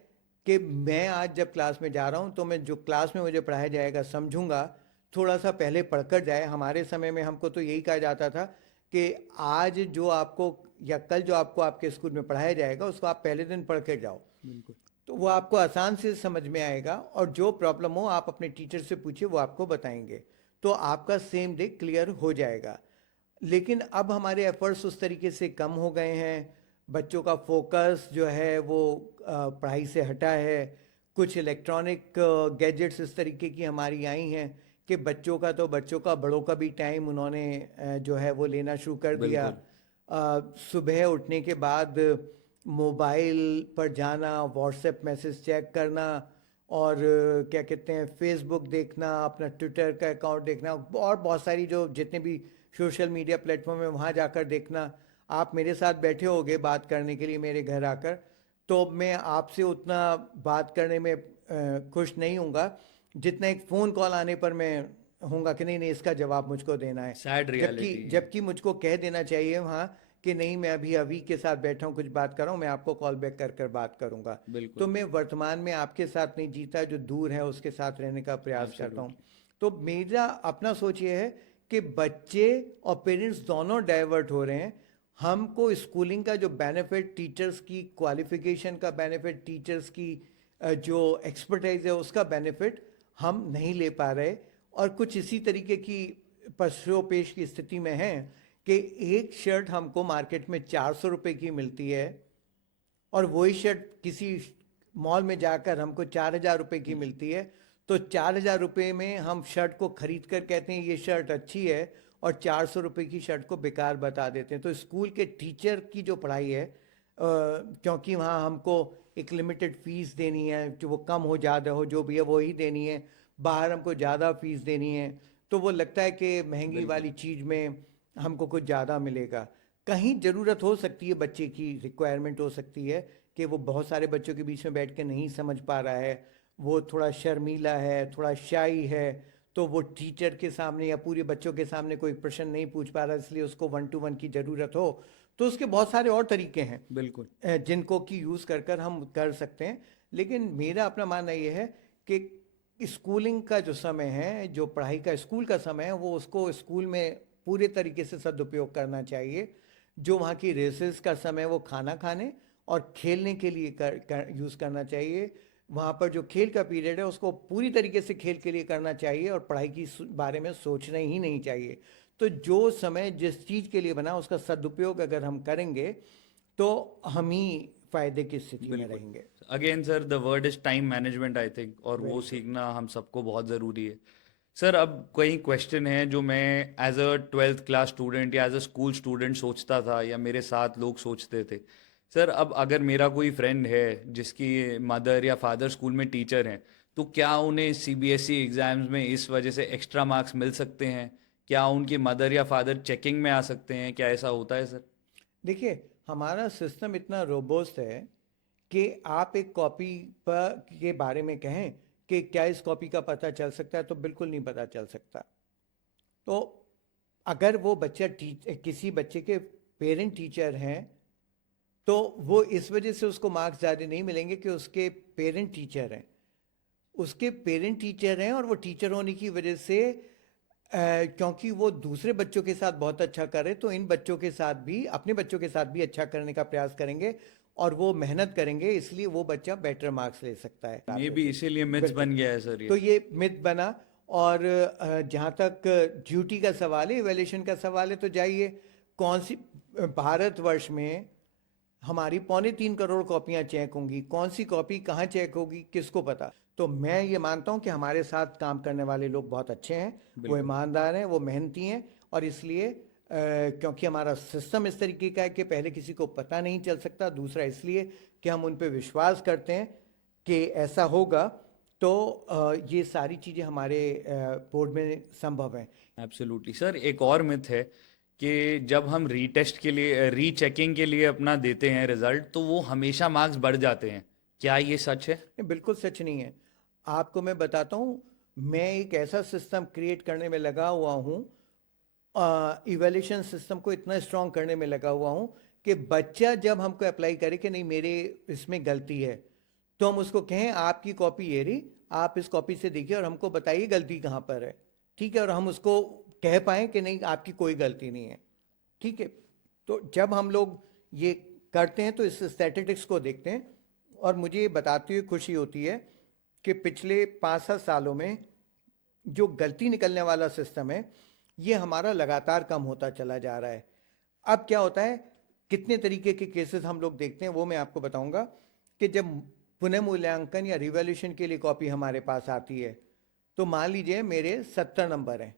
कि मैं आज जब क्लास में जा रहा हूँ तो मैं जो क्लास में मुझे पढ़ाया जाएगा समझूंगा, थोड़ा सा पहले पढ़कर जाए। हमारे समय में हमको तो यही कहा जाता था कि आज जो आपको या कल जो आपको आपके स्कूल में पढ़ाया जाएगा उसको आप पहले दिन पढ़ के जाओ, बिल्कुल। तो वो आपको आसान से समझ में आएगा, और जो प्रॉब्लम हो आप अपने टीचर से पूछिए, वो आपको बताएंगे, तो आपका सेम डे क्लियर हो जाएगा। लेकिन अब हमारे एफर्ट्स उस तरीके से कम हो गए हैं, बच्चों का फोकस जो है वो पढ़ाई से हटा है। कुछ इलेक्ट्रॉनिक गैजेट्स इस तरीके की हमारी आई हैं कि बच्चों का बड़ों का भी टाइम उन्होंने जो है वो लेना शुरू कर दिया। बिल्कुल। सुबह उठने के बाद मोबाइल पर जाना, व्हाट्सएप मैसेज चेक करना, और क्या कहते हैं, फेसबुक देखना, अपना ट्विटर का अकाउंट देखना, और बहुत सारी जो जितने भी सोशल मीडिया प्लेटफॉर्म है वहाँ जाकर देखना। आप मेरे साथ बैठे होगे बात करने के लिए मेरे घर आकर, तो मैं आपसे उतना बात करने में खुश नहीं हूँगा जितना एक फ़ोन कॉल आने पर मैं हूँगा कि नहीं नहीं इसका जवाब मुझको देना है। सैड जबकि रियलिटी। जबकि मुझको कह देना चाहिए वहाँ कि नहीं मैं अभी अभी के साथ बैठा हूँ, कुछ बात कर रहा हूँ, मैं आपको कॉल बैक कर कर बात करूँगा। तो बिल्कुल। मैं वर्तमान में आपके साथ नहीं जीता, जो दूर है उसके साथ रहने का प्रयास करता हूँ। एब्सोल्युटली। तो मेरा अपना सोच ये है कि बच्चे और पेरेंट्स दोनों डाइवर्ट हो रहे हैं। हमको स्कूलिंग का जो बेनिफिट, टीचर्स की क्वालिफिकेशन का बेनिफिट, टीचर्स की जो एक्सपर्टाइज है उसका बेनिफिट हम नहीं ले पा रहे, और कुछ इसी तरीके की पशोपेश की स्थिति में है कि एक शर्ट हमको मार्केट में 400 रुपये की मिलती है और वही शर्ट किसी मॉल में जाकर हमको 4000 रुपये की मिलती है। तो 4000 रुपये में हम शर्ट को खरीद कर कहते हैं ये शर्ट अच्छी है, और 400 रुपये की शर्ट को बेकार बता देते हैं। तो स्कूल के टीचर की जो पढ़ाई है, क्योंकि वहाँ हमको एक लिमिटेड फीस देनी है, जो वो कम हो ज़्यादा हो जो भी है वो ही देनी है, बाहर हमको ज़्यादा फीस देनी है, तो वो लगता है कि महंगी बिल्कुल। वाली चीज़ में हमको कुछ ज़्यादा मिलेगा। कहीं ज़रूरत हो सकती है, बच्चे की रिक्वायरमेंट हो सकती है कि वो बहुत सारे बच्चों के बीच में बैठ के नहीं समझ पा रहा है, वो थोड़ा शर्मीला है, थोड़ा शाई है, तो वो टीचर के सामने या पूरे बच्चों के सामने कोई प्रश्न नहीं पूछ पा रहा, इसलिए उसको 1-to-1 की ज़रूरत हो। तो उसके बहुत सारे और तरीके हैं बिल्कुल। जिनको कि यूज़ कर कर हम कर सकते हैं। लेकिन मेरा अपना मानना ये है कि स्कूलिंग का जो समय है, जो पढ़ाई का स्कूल का समय है, वो उसको स्कूल में पूरे तरीके से सदुपयोग करना चाहिए। जो वहाँ की रेसेस का समय वो खाना खाने और खेलने के लिए यूज़ करना चाहिए। वहाँ पर जो खेल का पीरियड है उसको पूरी तरीके से खेल के लिए करना चाहिए, और पढ़ाई की बारे में सोचना ही नहीं चाहिए। तो जो समय जिस चीज़ के लिए बना उसका सदुपयोग अगर हम करेंगे तो हम ही फायदे की स्थिति में बिल्कुल। रहेंगे। Again sir, the word is time management I think, और वो वेरी गुड। सीखना हम सबको बहुत ज़रूरी है। सर, अब कई क्वेश्चन हैं जो मैं as a 12th class student या एज अ स्कूल स्टूडेंट सोचता था, या मेरे साथ लोग सोचते थे। सर, अब अगर मेरा कोई फ्रेंड है जिसकी मदर या फादर स्कूल में टीचर हैं, तो क्या उन्हें सीबीएसई एग्जाम्स में इस वजह से एक्स्ट्रा मार्क्स मिल सकते हैं? क्या उनकी मदर या फादर चेकिंग में आ सकते हैं? क्या ऐसा होता है सर? देखिए, हमारा सिस्टम इतना रोबोस्ट है कि आप एक कॉपी पर के बारे में कहें कि क्या इस कॉपी का पता चल सकता है, तो बिल्कुल नहीं पता चल सकता। तो अगर वो बच्चा किसी बच्चे के पेरेंट टीचर हैं, तो वो इस वजह से उसको मार्क्स ज़्यादा नहीं मिलेंगे कि उसके पेरेंट टीचर हैं। उसके पेरेंट टीचर हैं, और वो टीचर होने की वजह से क्योंकि वो दूसरे बच्चों के साथ बहुत अच्छा करे, तो इन बच्चों के साथ भी, अपने बच्चों के साथ भी अच्छा करने का प्रयास करेंगे, और वो मेहनत करेंगे, इसलिए वो बच्चा बेटर मार्क्स ले सकता है मे मुकाबले बी से। इसीलिए मिथ्स बिल्कुल। बन गया है सर ये। तो ये मिथ बना। और जहाँ तक ड्यूटी का सवाल है, इवैल्यूएशन का सवाल है, तो जाइए, कौन सी भारतवर्ष में हमारी 3.25 करोड़ कॉपियां चेक होंगी, कौन सी कॉपी कहाँ चेक होगी किसको पता। तो मैं ये मानता हूँ कि हमारे साथ काम करने वाले लोग बहुत अच्छे हैं, वो बिल्कुल। ईमानदार हैं, वो मेहनती हैं, और इसलिए क्योंकि हमारा सिस्टम इस तरीके का है कि पहले किसी को पता नहीं चल सकता, दूसरा इसलिए कि हम उन पे विश्वास करते हैं कि ऐसा होगा, तो ये सारी चीज़ें हमारे बोर्ड में संभव हैं। एब्सोल्युटली सर, एक और मिथ है कि जब हम रीटेस्ट के लिए, रीचेकिंग के लिए अपना देते हैं रिजल्ट, तो वो हमेशा मार्क्स बढ़ जाते हैं। क्या ये सच है? ये बिल्कुल सच नहीं है। आपको मैं बताता हूँ, मैं एक ऐसा सिस्टम क्रिएट करने में लगा हुआ हूँ, इवैल्यूएशन सिस्टम को इतना स्ट्रांग करने में लगा हुआ हूँ कि बच्चा जब हमको अप्लाई करे कि नहीं मेरे इसमें गलती है, तो हम उसको कहें आपकी कॉपी ये रही, आप इस कॉपी से देखिए और हमको बताइए गलती कहाँ पर है। ठीक है, और हम उसको कह पाएँ कि नहीं आपकी कोई गलती नहीं है। ठीक है। तो जब हम लोग ये करते हैं तो इस स्टैटिस्टिक्स को देखते हैं, और मुझे ये बताते हुए खुशी होती है कि पिछले 5-7 सालों में जो गलती निकलने वाला सिस्टम है, ये हमारा लगातार कम होता चला जा रहा है। अब क्या होता है, कितने तरीके के केसेस हम लोग देखते हैं वो मैं आपको बताऊंगा। कि जब पुनः मूल्यांकन या रिवैल्यूएशन के लिए कॉपी हमारे पास आती है, तो मान लीजिए मेरे 70 नंबर हैं,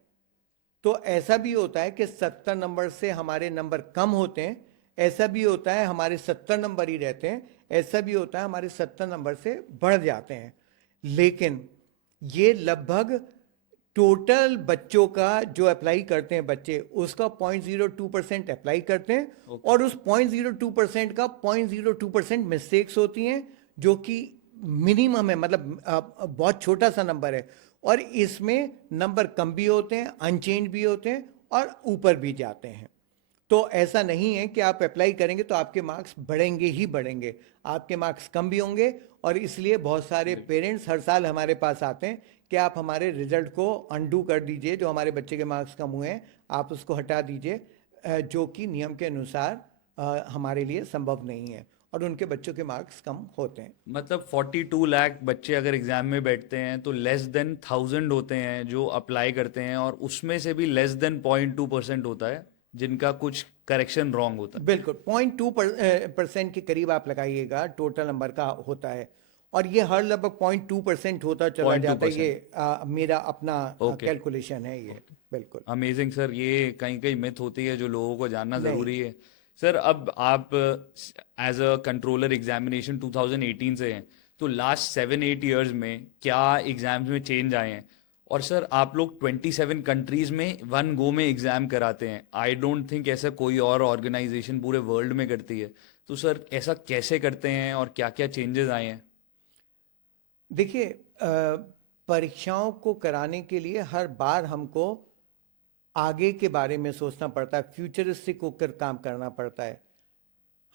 तो ऐसा भी होता है कि 70 नंबर से हमारे नंबर कम होते हैं, ऐसा भी होता है हमारे 70 नंबर ही रहते हैं, ऐसा भी होता है हमारे 70 नंबर से बढ़ जाते हैं। लेकिन ये लगभग टोटल बच्चों का जो अप्लाई करते हैं बच्चे, उसका 0.02% अप्लाई करते हैं और उस 0.02% का 0.02% मिस्टेक्स होती हैं, जो कि मिनिमम है, मतलब बहुत छोटा सा नंबर है। और इसमें नंबर कम भी होते हैं, अनचेंज भी होते हैं और ऊपर भी जाते हैं। तो ऐसा नहीं है कि आप अप्लाई करेंगे तो आपके मार्क्स बढ़ेंगे ही बढ़ेंगे, आपके मार्क्स कम भी होंगे। और इसलिए बहुत सारे पेरेंट्स हर साल हमारे पास आते हैं कि आप हमारे रिजल्ट को अंडू कर दीजिए, जो हमारे बच्चे के मार्क्स कम हुए हैं आप उसको हटा दीजिए, जो कि नियम के अनुसार हमारे लिए संभव नहीं है, और उनके बच्चों के मार्क्स कम होते हैं। मतलब 42 लाख बच्चे अगर एग्जाम में बैठते हैं तो लेस देन 1000 होते हैं जो अप्लाई करते हैं, और उसमें से भी लेस देन 0.2% होता है जिनका कुछ करेक्शन रॉन्ग होता है। बिल्कुल 0.2% के करीब आप लगाइएगा, टोटल नंबर का होता है। और ये हर लगभग 0.2% होता चला जाता है। 0.2%। ये मेरा अपना ओके। कैलकुलेशन है ये। बिल्कुल अमेजिंग सर, ये कहीं कहीं मिथ होती है जो लोगों को जानना नहीं। ज़रूरी है। सर, अब आप एज अ कंट्रोलर एग्जामिनेशन 2018 से हैं, तो लास्ट 7-8 ईयर्स में क्या एग्जाम्स में चेंज आए हैं? और सर, आप लोग 27 कंट्रीज में वन गो में एग्ज़ाम कराते हैं। आई डोंट थिंक ऐसा कोई और ऑर्गेनाइजेशन पूरे वर्ल्ड में करती है। तो सर, ऐसा कैसे करते हैं और क्या क्या चेंजेस आए हैं? देखिए, परीक्षाओं को कराने के लिए हर बार हमको आगे के बारे में सोचना पड़ता है, फ्यूचरिस्टिक होकर काम करना पड़ता है।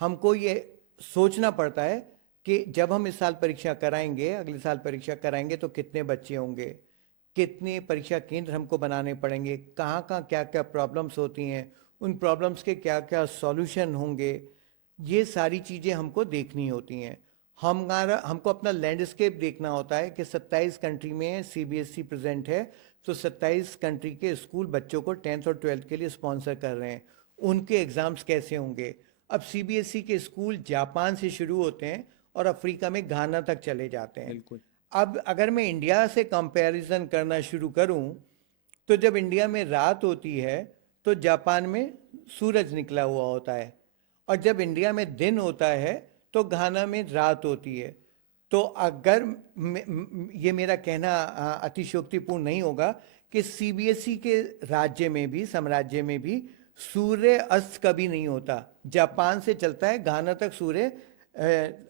हमको ये सोचना पड़ता है कि जब हम इस साल परीक्षा कराएंगे, अगले साल परीक्षा कराएंगे, तो कितने बच्चे होंगे, कितने परीक्षा केंद्र हमको बनाने पड़ेंगे, कहाँ कहाँ क्या क्या प्रॉब्लम्स होती हैं, उन प्रॉब्लम्स के क्या क्या सॉल्यूशन होंगे। ये सारी चीज़ें हमको देखनी होती हैं। हमको अपना लैंडस्केप देखना होता है कि 27 कंट्री में सीबीएसई प्रेजेंट है, तो 27 कंट्री के स्कूल बच्चों को 10th और 12th के लिए स्पॉन्सर कर रहे हैं। उनके एग्ज़ाम्स कैसे होंगे। अब सीबीएसई के स्कूल जापान से शुरू होते हैं और अफ्रीका में घाना तक चले जाते हैं। बिल्कुल। अब अगर मैं इंडिया से कंपैरिजन करना शुरू करूं, तो जब इंडिया में रात होती है तो जापान में सूरज निकला हुआ होता है, और जब इंडिया में दिन होता है तो घाना में रात होती है। तो अगर ये मेरा कहना अतिशयोक्तिपूर्ण नहीं होगा कि सीबीएसई के राज्य में भी, साम्राज्य में भी सूर्य अस्त कभी नहीं होता। जापान से चलता है घाना तक सूर्य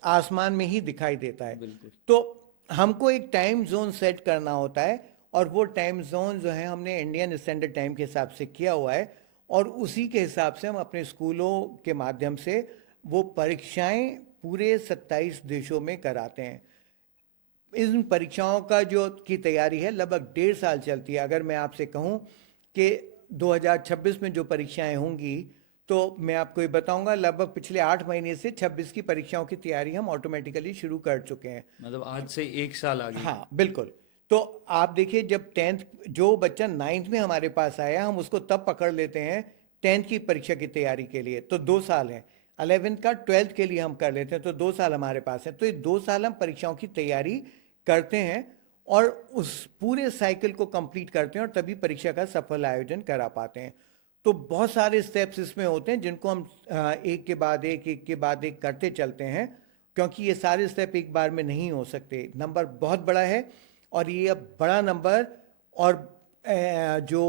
आसमान में ही दिखाई देता है। बिल्कुल। तो हमको एक टाइम जोन सेट करना होता है, और वो टाइम जोन जो है हमने इंडियन स्टैंडर्ड टाइम के हिसाब से किया हुआ है, और उसी के हिसाब से हम अपने स्कूलों के माध्यम से वो परीक्षाएं पूरे 27 देशों में कराते हैं। इन परीक्षाओं का जो की तैयारी है लगभग 1.5 साल चलती है। अगर मैं आपसे कहूं कि 2026 में जो परीक्षाएं होंगी, तो मैं आपको ये बताऊंगा लगभग पिछले 8 महीने से 26 की परीक्षाओं की तैयारी हम ऑटोमेटिकली शुरू कर चुके हैं। मतलब आज से 1 साल आगे। हाँ बिल्कुल। तो आप देखिए, जब 10th, जो बच्चा 9th में हमारे पास आया, हम उसको तब पकड़ लेते हैं 10th की परीक्षा की तैयारी के लिए, तो 2 साल है। 11th का 12th के लिए हम कर लेते हैं, तो 2 साल हमारे पास है। तो ये 2 साल हम परीक्षाओं की तैयारी करते हैं और उस पूरे साइकिल को कंप्लीट करते हैं, और तभी परीक्षा का सफल आयोजन करा पाते हैं। तो बहुत सारे स्टेप्स इसमें होते हैं जिनको हम एक के बाद एक के बाद एक करते चलते हैं, क्योंकि ये सारे स्टेप एक बार में नहीं हो सकते। नंबर बहुत बड़ा है, और ये अब बड़ा नंबर, और जो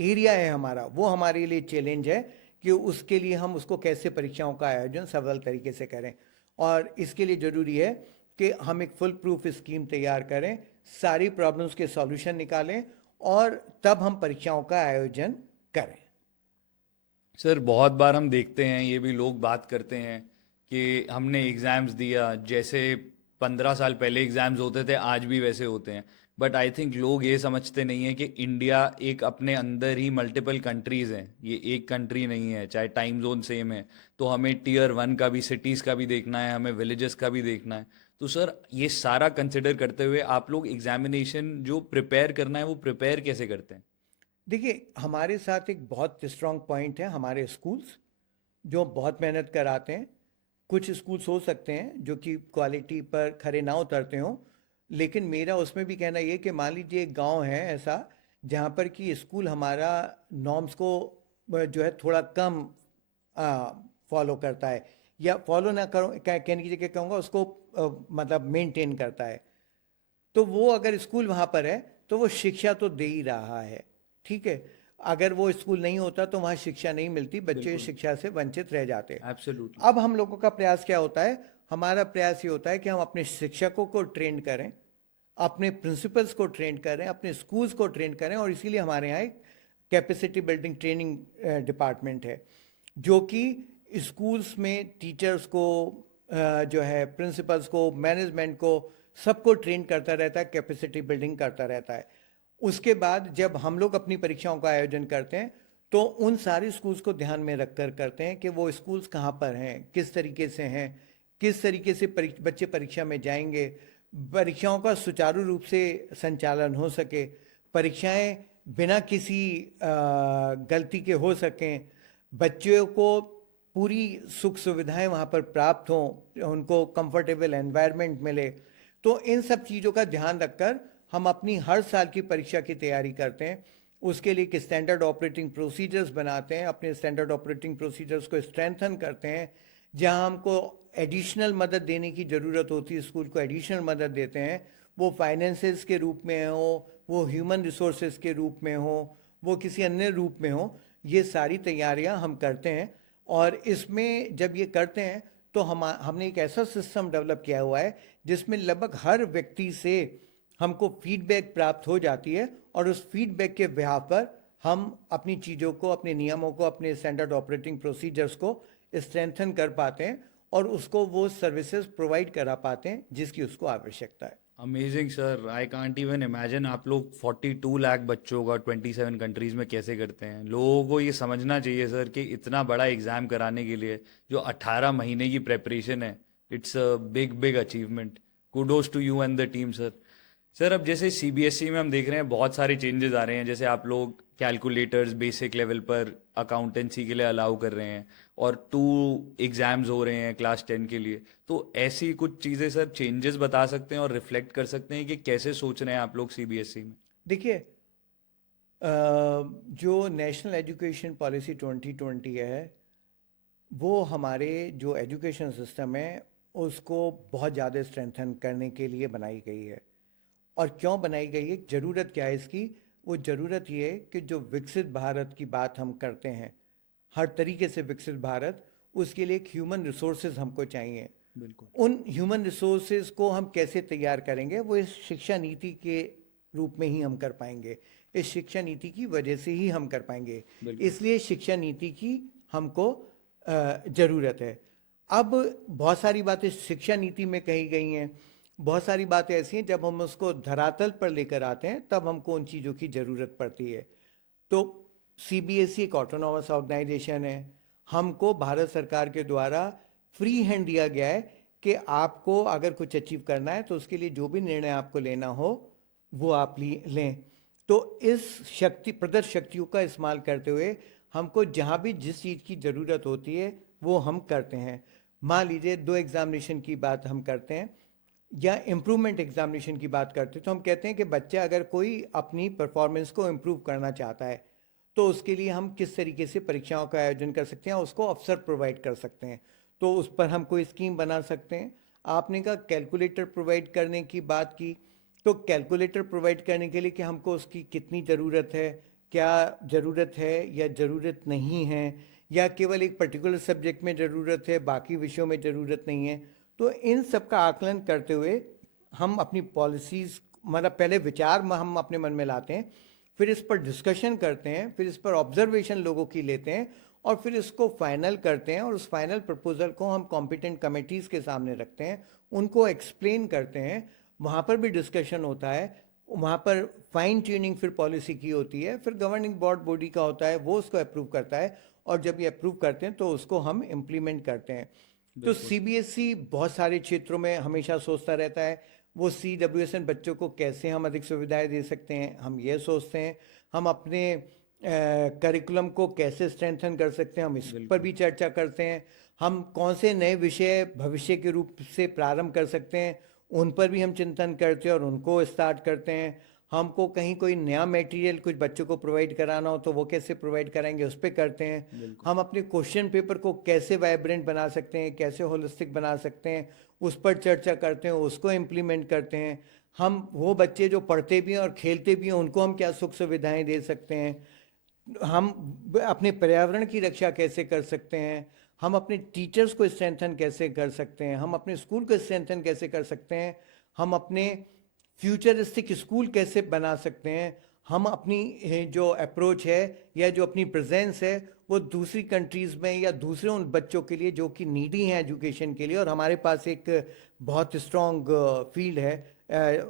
एरिया है हमारा, वो हमारे लिए चैलेंज है कि उसके लिए हम उसको कैसे परीक्षाओं का आयोजन सफल तरीके से करें। और इसके लिए ज़रूरी है कि हम एक फुल प्रूफ स्कीम तैयार करें, सारी प्रॉब्लम्स के सॉल्यूशन निकालें, और तब हम परीक्षाओं का आयोजन करें। सर, बहुत बार हम देखते हैं, ये भी लोग बात करते हैं कि हमने एग्ज़ाम्स दिया, जैसे 15 साल पहले एग्ज़ाम्स होते थे आज भी वैसे होते हैं। बट आई थिंक लोग ये समझते नहीं है कि इंडिया एक अपने अंदर ही मल्टीपल कंट्रीज़ हैं, ये एक कंट्री नहीं है। चाहे टाइम जोन सेम है, तो हमें टियर 1 का भी, सिटीज़ का भी देखना है, हमें विलेजेस का भी देखना है। तो सर, ये सारा कंसिडर करते हुए आप लोग एग्जामिनेशन जो प्रिपेयर करना है वो प्रिपेयर कैसे करते हैं? देखिए, हमारे साथ एक बहुत स्ट्रांग पॉइंट है हमारे स्कूल्स, जो बहुत मेहनत कराते हैं। कुछ स्कूल्स हो सकते हैं जो कि क्वालिटी पर खरे ना उतरते हों, लेकिन मेरा उसमें भी कहना ये कि मान लीजिए एक गांव है ऐसा जहाँ पर कि स्कूल हमारा नॉर्म्स को जो है थोड़ा कम फॉलो करता है, या फॉलो ना करो, कहने की जगह कहूँगा उसको मतलब मेंटेन करता है। तो वो अगर स्कूल वहाँ पर है, तो वो शिक्षा तो दे ही रहा है, ठीक है। अगर वो स्कूल नहीं होता तो वहाँ शिक्षा नहीं मिलती, बच्चे शिक्षा से वंचित रह जाते। एब्सोल्युटली। अब हम लोगों का प्रयास क्या होता है, हमारा प्रयास ये होता है कि हम अपने शिक्षकों को ट्रेन करें, अपने प्रिंसिपल्स को ट्रेन करें, अपने स्कूल्स को ट्रेन करें, और इसीलिए हमारे यहाँ एक कैपेसिटी बिल्डिंग ट्रेनिंग डिपार्टमेंट है, जो कि स्कूल्स में टीचर्स को जो है प्रिंसिपल्स को, मैनेजमेंट को, सबको ट्रेन करता रहता है, कैपेसिटी बिल्डिंग करता रहता है। उसके बाद जब हम लोग अपनी परीक्षाओं का आयोजन करते हैं तो उन सारे स्कूल्स को ध्यान में रखकर करते हैं कि वो स्कूल्स कहाँ पर हैं, किस तरीके से हैं, किस तरीके से बच्चे परीक्षा में जाएंगे, परीक्षाओं का सुचारू रूप से संचालन हो सके, परीक्षाएं बिना किसी गलती के हो सकें, बच्चों को पूरी सुख सुविधाएं वहाँ पर प्राप्त हों, उनको कंफर्टेबल एनवायरनमेंट मिले। तो इन सब चीज़ों का ध्यान रखकर हम अपनी हर साल की परीक्षा की तैयारी करते हैं। उसके लिए एक स्टैंडर्ड ऑपरेटिंग प्रोसीजर्स बनाते हैं, अपने स्टैंडर्ड ऑपरेटिंग प्रोसीजर्स को स्ट्रेंथन करते हैं। जहां हमको एडिशनल मदद देने की ज़रूरत होती है, स्कूल को एडिशनल मदद देते हैं, वो फाइनेंसेस के रूप में हो, वो ह्यूमन रिसोर्सेज के रूप में हो, वो किसी अन्य रूप में हो। ये सारी तैयारियां हम करते हैं, और इसमें जब ये करते हैं तो हमने एक ऐसा सिस्टम डेवलप किया हुआ है जिसमें लगभग हर व्यक्ति से हमको फीडबैक प्राप्त हो जाती है, और उस फीडबैक के बिहाफ पर हम अपनी चीज़ों को, अपने नियमों को, अपने स्टैंडर्ड ऑपरेटिंग प्रोसीजर्स को स्ट्रेंथन कर पाते हैं, और उसको वो सर्विसेज प्रोवाइड करा पाते हैं जिसकी उसको आवश्यकता है। Amazing sir, I can't even imagine आप लोग 42 लाख बच्चों का 27 कंट्रीज में कैसे करते हैं। लोगों को ये समझना चाहिए सर कि इतना बड़ा एग्जाम कराने के लिए जो 18 महीने की प्रेपरेशन है, it's a big big achievement. Kudos to you and the team sir. Sir अब जैसे सीबीएसई में हम देख रहे हैं बहुत सारे चेंजेस आ रहे हैं, जैसे आप लोग कैलकुलेटर्स बेसिक लेवल पर अकाउंटेंसी के लिए अलाउ कर रहे हैं, और 2 एग्जाम्स हो रहे हैं क्लास 10 के लिए। तो ऐसी कुछ चीज़ें सर चेंजेस बता सकते हैं और रिफ्लेक्ट कर सकते हैं कि कैसे सोच रहे हैं आप लोग सीबीएसई में। देखिए, जो नेशनल एजुकेशन पॉलिसी 2020 है, वो हमारे जो एजुकेशन सिस्टम है उसको बहुत ज़्यादा स्ट्रेंथन करने के लिए बनाई गई है। और क्यों बनाई गई है, ज़रूरत क्या है इसकी? वो ज़रूरत ये है कि जो विकसित भारत की बात हम करते हैं, हर तरीके से विकसित भारत, उसके लिए एक ह्यूमन रिसोर्सेज हमको चाहिए। बिल्कुल। उन ह्यूमन रिसोर्सेज को हम कैसे तैयार करेंगे, वो इस शिक्षा नीति के रूप में ही हम कर पाएंगे, इस शिक्षा नीति की वजह से ही हम कर पाएंगे। इसलिए शिक्षा नीति की हमको ज़रूरत है। अब बहुत सारी बातें शिक्षा नीति में कही गई हैं, बहुत सारी बातें ऐसी हैं जब हम उसको धरातल पर लेकर आते हैं तब हमको उन चीज़ों की ज़रूरत पड़ती है। तो सीबीएसई एक ऑटोनॉमस ऑर्गेनाइजेशन है, हमको भारत सरकार के द्वारा फ्री हैंड दिया गया है कि आपको अगर कुछ अचीव करना है तो उसके लिए जो भी निर्णय आपको लेना हो वो आप लें। तो इस प्रदत्त शक्तियों का इस्तेमाल करते हुए हमको जहाँ भी जिस चीज़ की ज़रूरत होती है वो हम करते हैं। मान लीजिए 2 एग्जामिनेशन की बात हम करते हैं या इम्प्रूवमेंट एग्जामिनेशन की बात करते हैं, तो हम कहते हैं कि बच्चा अगर कोई अपनी परफॉर्मेंस को इम्प्रूव करना चाहता है तो उसके लिए हम किस तरीके से परीक्षाओं का आयोजन कर सकते हैं, उसको अवसर प्रोवाइड कर सकते हैं। तो उस पर हम कोई स्कीम बना सकते हैं। आपने कहा कैलकुलेटर प्रोवाइड करने की बात की, तो कैलकुलेटर प्रोवाइड करने के लिए कि हमको उसकी कितनी ज़रूरत है, क्या ज़रूरत है या ज़रूरत नहीं है, या केवल एक पर्टिकुलर सब्जेक्ट में ज़रूरत है बाकी विषयों में ज़रूरत नहीं है, तो इन सब का आकलन करते हुए हम अपनी पॉलिसीज़, मतलब पहले विचार हम अपने मन में लाते हैं, फिर इस पर डिस्कशन करते हैं, फिर इस पर ऑब्जर्वेशन लोगों की लेते हैं, और फिर इसको फाइनल करते हैं, और उस फाइनल प्रपोजल को हम कॉम्पिटेंट कमेटीज़ के सामने रखते हैं, उनको एक्सप्लेन करते हैं, वहाँ पर भी डिस्कशन होता है, वहाँ पर फाइन ट्यूनिंग फिर पॉलिसी की होती है, फिर गवर्निंग बोर्ड बॉडी का होता है, वो उसको अप्रूव करता है, और जब ये अप्रूव करते हैं तो उसको हम इम्प्लीमेंट करते हैं। तो सीबीएसई बहुत सारे क्षेत्रों में हमेशा सोचता रहता है, वो CWSN बच्चों को कैसे हम अधिक सुविधाएं दे सकते हैं, हम ये सोचते हैं। हम अपने करिकुलम को कैसे स्ट्रेंथन कर सकते हैं, हम इस पर भी चर्चा करते हैं। हम कौन से नए विषय भविष्य के रूप से प्रारंभ कर सकते हैं, उन पर भी हम चिंतन करते हैं और उनको स्टार्ट करते हैं। हमको कहीं कोई नया मटेरियल कुछ बच्चों को प्रोवाइड कराना हो तो वो कैसे प्रोवाइड कराएंगे, उस पर करते हैं। बिल्कुल। हम अपने क्वेश्चन पेपर को कैसे वाइब्रेंट बना सकते हैं, कैसे होलिस्टिक बना सकते हैं, उस पर चर्चा करते हैं, उसको इम्प्लीमेंट करते हैं। हम वो बच्चे जो पढ़ते भी हैं और खेलते भी हैं उनको हम क्या सुख सुविधाएं दे सकते हैं, हम अपने पर्यावरण की रक्षा कैसे कर सकते हैं, हम अपने टीचर्स को स्ट्रेंथन कैसे कर सकते हैं, हम अपने स्कूल को स्ट्रेंथन कैसे कर सकते हैं, हम अपने फ्यूचरिस्टिक स्कूल कैसे बना सकते हैं, हम अपनी जो अप्रोच है या जो अपनी प्रेजेंस है वो दूसरी कंट्रीज़ में या दूसरे उन बच्चों के लिए जो कि नीडी हैं एजुकेशन के लिए, और हमारे पास एक बहुत स्ट्रॉन्ग फील्ड है,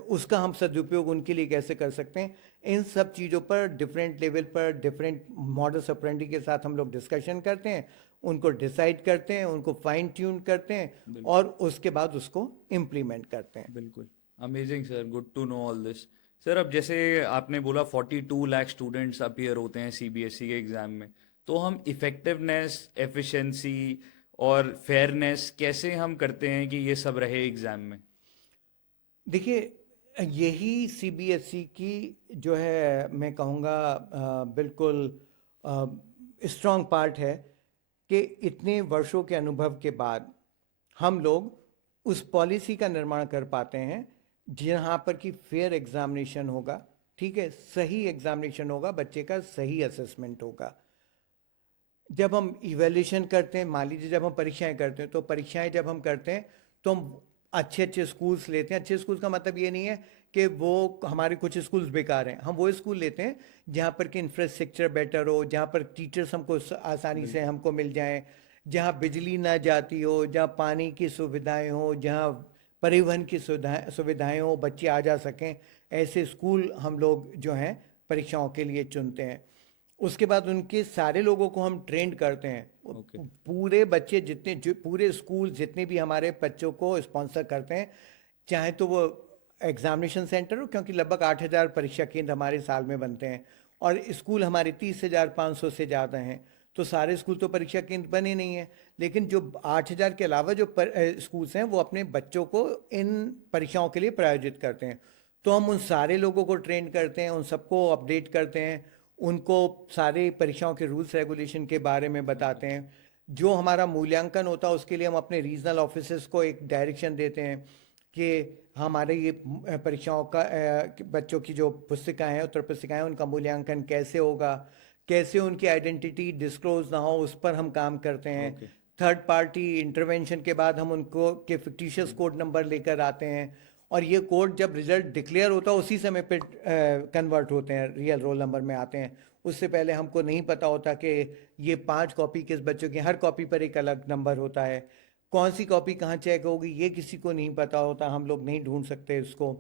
उसका हम सदुपयोग उनके लिए कैसे कर सकते हैं। इन सब चीज़ों पर डिफरेंट लेवल पर डिफरेंट मॉडल्स ऑपरेंडी के साथ हम लोग डिस्कशन करते हैं, उनको डिसाइड करते हैं, उनको फाइन ट्यून करते हैं और उसके बाद उसको इम्प्लीमेंट करते हैं। बिल्कुल। Amazing sir, good to know all this. Sir, अब जैसे आपने बोला 42 लाख स्टूडेंट्स अपीयर होते हैं सीबीएसई के एग्जाम में, तो हम इफेक्टिवनेस, एफिशिएंसी और फेयरनेस कैसे हम करते हैं कि ये सब रहे एग्जाम में? देखिए, यही सीबीएसई की जो है मैं कहूँगा बिल्कुल स्ट्रॉन्ग पार्ट है कि इतने वर्षों के अनुभव के बाद हम लोग उस पॉलिसी का निर्माण कर पाते हैं जहाँ पर कि फेयर एग्जामिनेशन होगा, ठीक है, सही एग्जामिनेशन होगा, बच्चे का सही असेसमेंट होगा। जब हम इवैल्यूएशन करते हैं, मान लीजिए जब हम परीक्षाएं करते हैं, तो परीक्षाएं जब हम करते हैं तो हम अच्छे अच्छे स्कूल्स लेते हैं। अच्छे स्कूल्स का मतलब ये नहीं है कि वो हमारे कुछ स्कूल्स बेकार हैं, हम वो स्कूल लेते हैं जहाँ पर कि इंफ्रास्ट्रक्चर बेटर हो, जहाँ पर टीचर्स हमको आसानी से हमको मिल जाएं, जहाँ बिजली ना जाती हो, जहाँ पानी की सुविधाएं हो, जहाँ परिवहन की सुविधाएं हो, बच्चे आ जा सकें, ऐसे स्कूल हम लोग जो हैं परीक्षाओं के लिए चुनते हैं। उसके बाद उनके सारे लोगों को हम ट्रेंड करते हैं। ओके। पूरे बच्चे जितने जो पूरे स्कूल जितने भी हमारे बच्चों को स्पॉन्सर करते हैं, चाहे तो वो एग्जामिनेशन सेंटर हो, क्योंकि लगभग 8,000 परीक्षा केंद्र हमारे साल में बनते हैं और स्कूल हमारे 30,500 से ज़्यादा हैं, तो सारे स्कूल तो परीक्षा केंद्र बने नहीं हैं। लेकिन जो 8,000 के अलावा जो स्कूल्स हैं वो अपने बच्चों को इन परीक्षाओं के लिए प्रायोजित करते हैं। तो हम उन सारे लोगों को ट्रेन करते हैं, उन सबको अपडेट करते हैं, उनको सारे परीक्षाओं के रूल्स रेगुलेशन के बारे में बताते हैं। जो हमारा मूल्यांकन होता है उसके लिए हम अपने रीजनल ऑफिसर्स को एक डायरेक्शन देते हैं कि हमारे ये परीक्षाओं का बच्चों की जो पुस्तिकाएं हैं, उत्तर पुस्तिकाएं, उनका मूल्यांकन कैसे होगा, कैसे उनकी आइडेंटिटी डिस्क्लोज ना हो, उस पर हम काम करते हैं। ओके। थर्ड पार्टी इंटरवेंशन के बाद हम उनको के फिक्टिशियस कोड नंबर लेकर आते हैं और ये कोड जब रिजल्ट डिक्लेयर होता है उसी समय पे कन्वर्ट होते हैं, रियल रोल नंबर में आते हैं। उससे पहले हमको नहीं पता होता कि ये 5 कॉपी किस बच्चों की, हर कॉपी पर एक अलग नंबर होता है, कौन सी कॉपी कहाँ चेक होगी ये किसी को नहीं पता होता, हम लोग नहीं ढूंढ सकते इसको।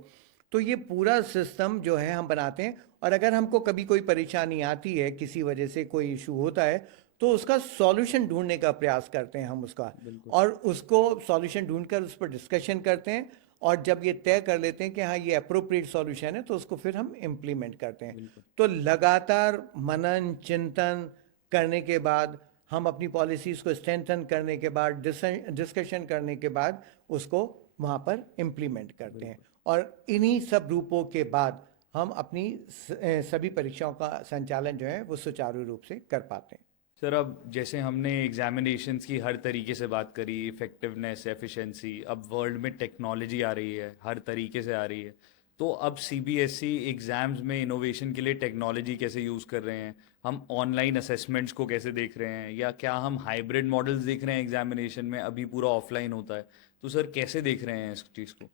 तो ये पूरा सिस्टम जो है हम बनाते हैं, और अगर हमको कभी कोई परेशानी आती है, किसी वजह से कोई इशू होता है, तो उसका सॉल्यूशन ढूंढने का प्रयास करते हैं हम उसका, बिल्कुल। और उसको सॉल्यूशन ढूंढकर उस पर डिस्कशन करते हैं, और जब ये तय कर लेते हैं कि हाँ ये अप्रोप्रिएट सॉल्यूशन है तो उसको फिर हम इम्प्लीमेंट करते हैं। बिल्कुल। तो लगातार मनन चिंतन करने के बाद, हम अपनी पॉलिसीज़ को स्ट्रेंथन करने के बाद, डिस्कशन करने के बाद उसको वहाँ पर इम्प्लीमेंट करते हैं, और इन्हीं सब रूपों के बाद हम अपनी सभी परीक्षाओं का संचालन जो है वो सुचारू रूप से कर पाते हैं। सर, अब जैसे हमने एग्जामिनेशंस की हर तरीके से बात करी, इफेक्टिवनेस, एफिशिएंसी, अब वर्ल्ड में टेक्नोलॉजी आ रही है, हर तरीके से आ रही है, तो अब सीबीएसई एग्जाम्स में इनोवेशन के लिए टेक्नोलॉजी कैसे यूज़ कर रहे हैं? हम ऑनलाइन असेसमेंट्स को कैसे देख रहे हैं, या क्या हम हाइब्रिड मॉडल्स देख रहे हैं एग्जामिनेशन में? अभी पूरा ऑफलाइन होता है, तो सर कैसे देख रहे हैं इस चीज़ को?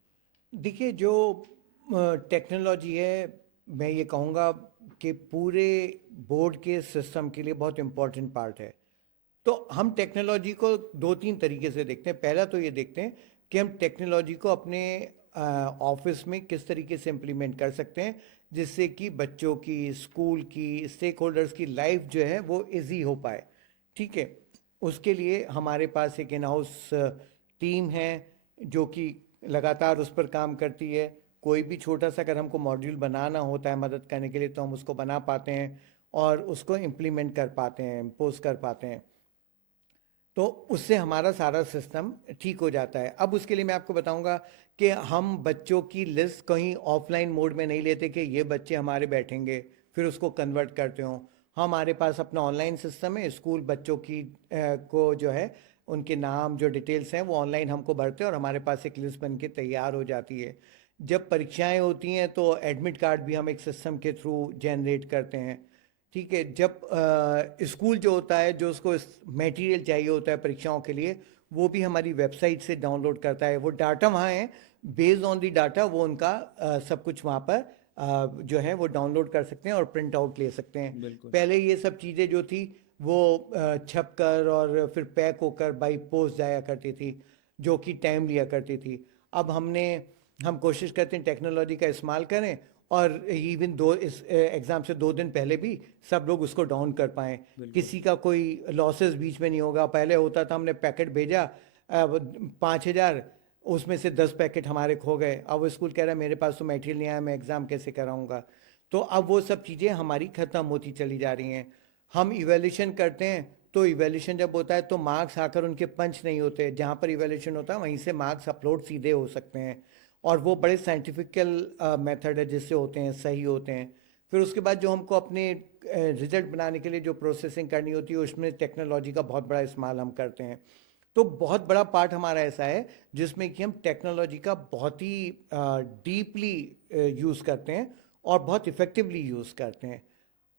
देखिए, जो टेक्नोलॉजी है, मैं ये कहूँगा कि पूरे बोर्ड के सिस्टम के लिए बहुत इम्पोर्टेंट पार्ट है। तो हम टेक्नोलॉजी को 2-3 तरीके से देखते हैं। पहला तो ये देखते हैं कि हम टेक्नोलॉजी को अपने ऑफिस में किस तरीके से इम्प्लीमेंट कर सकते हैं जिससे कि बच्चों की, स्कूल की, स्टेक होल्डर्स की लाइफ जो है वो इजी हो पाए, ठीक है। उसके लिए हमारे पास एक इन हाउस टीम है जो कि लगातार उस पर काम करती है। कोई भी छोटा सा अगर हमको मॉड्यूल बनाना होता है मदद करने के लिए तो हम उसको बना पाते हैं और उसको इम्प्लीमेंट कर पाते हैं, इम्पोज कर पाते हैं। तो उससे हमारा सारा सिस्टम ठीक हो जाता है। अब उसके लिए मैं आपको बताऊंगा कि हम बच्चों की लिस्ट कहीं ऑफलाइन मोड में नहीं लेते कि ये बच्चे हमारे बैठेंगे फिर उसको कन्वर्ट करते हो। हमारे पास अपना ऑनलाइन सिस्टम है, स्कूल बच्चों की को जो है उनके नाम जो डिटेल्स हैं वो ऑनलाइन हमको भरते हैं और हमारे पास एक लिस्ट बन के तैयार हो जाती है। जब परीक्षाएं होती हैं तो एडमिट कार्ड भी हम एक सिस्टम के थ्रू जनरेट करते हैं। ठीक है, जब स्कूल जो होता है जो उसको मटेरियल चाहिए होता है परीक्षाओं के लिए वो भी हमारी वेबसाइट से डाउनलोड करता है। वो डाटा वहाँ है, बेस्ड ऑन दी डाटा वो उनका सब कुछ वहाँ पर जो है वो डाउनलोड कर सकते हैं और प्रिंट आउट ले सकते हैं। बिल्कुल। पहले ये सब चीज़ें जो थी वो छप कर और फिर पैक होकर बाई पोस्ट जाया करती थी जो कि टाइम लिया करती थी। अब हम कोशिश करते हैं टेक्नोलॉजी का इस्तेमाल करें और इवन दो इस एग्ज़ाम से 2 दिन पहले भी सब लोग उसको डाउन कर पाएँ। बिल्कुल। किसी का कोई लॉसेस बीच में नहीं होगा। पहले होता था हमने पैकेट भेजा 5,000, उसमें से 10 पैकेट हमारे खो गए। अब वो स्कूल कह रहा है मेरे पास तो मटेरियल नहीं आया, मैं एग्ज़ाम कैसे कराऊंगा। तो अब वो सब चीज़ें हमारी ख़त्म होती चली जा रही हैं। हम इवेल्यूशन करते हैं तो इवेल्यूशन जब होता है तो मार्क्स आकर उनके पंच नहीं होते। जहाँ पर इवेल्यूशन होता है वहीं से मार्क्स अपलोड सीधे हो सकते हैं और वो बड़े साइंटिफिकल मेथड है जिससे होते हैं, सही होते हैं। फिर उसके बाद जो हमको अपने रिजल्ट बनाने के लिए जो प्रोसेसिंग करनी होती है उसमें टेक्नोलॉजी का बहुत बड़ा इस्तेमाल हम करते हैं। तो बहुत बड़ा पार्ट हमारा ऐसा है जिसमें कि हम टेक्नोलॉजी का बहुत ही डीपली यूज़ करते हैं और बहुत इफ़ेक्टिवली यूज़ करते हैं।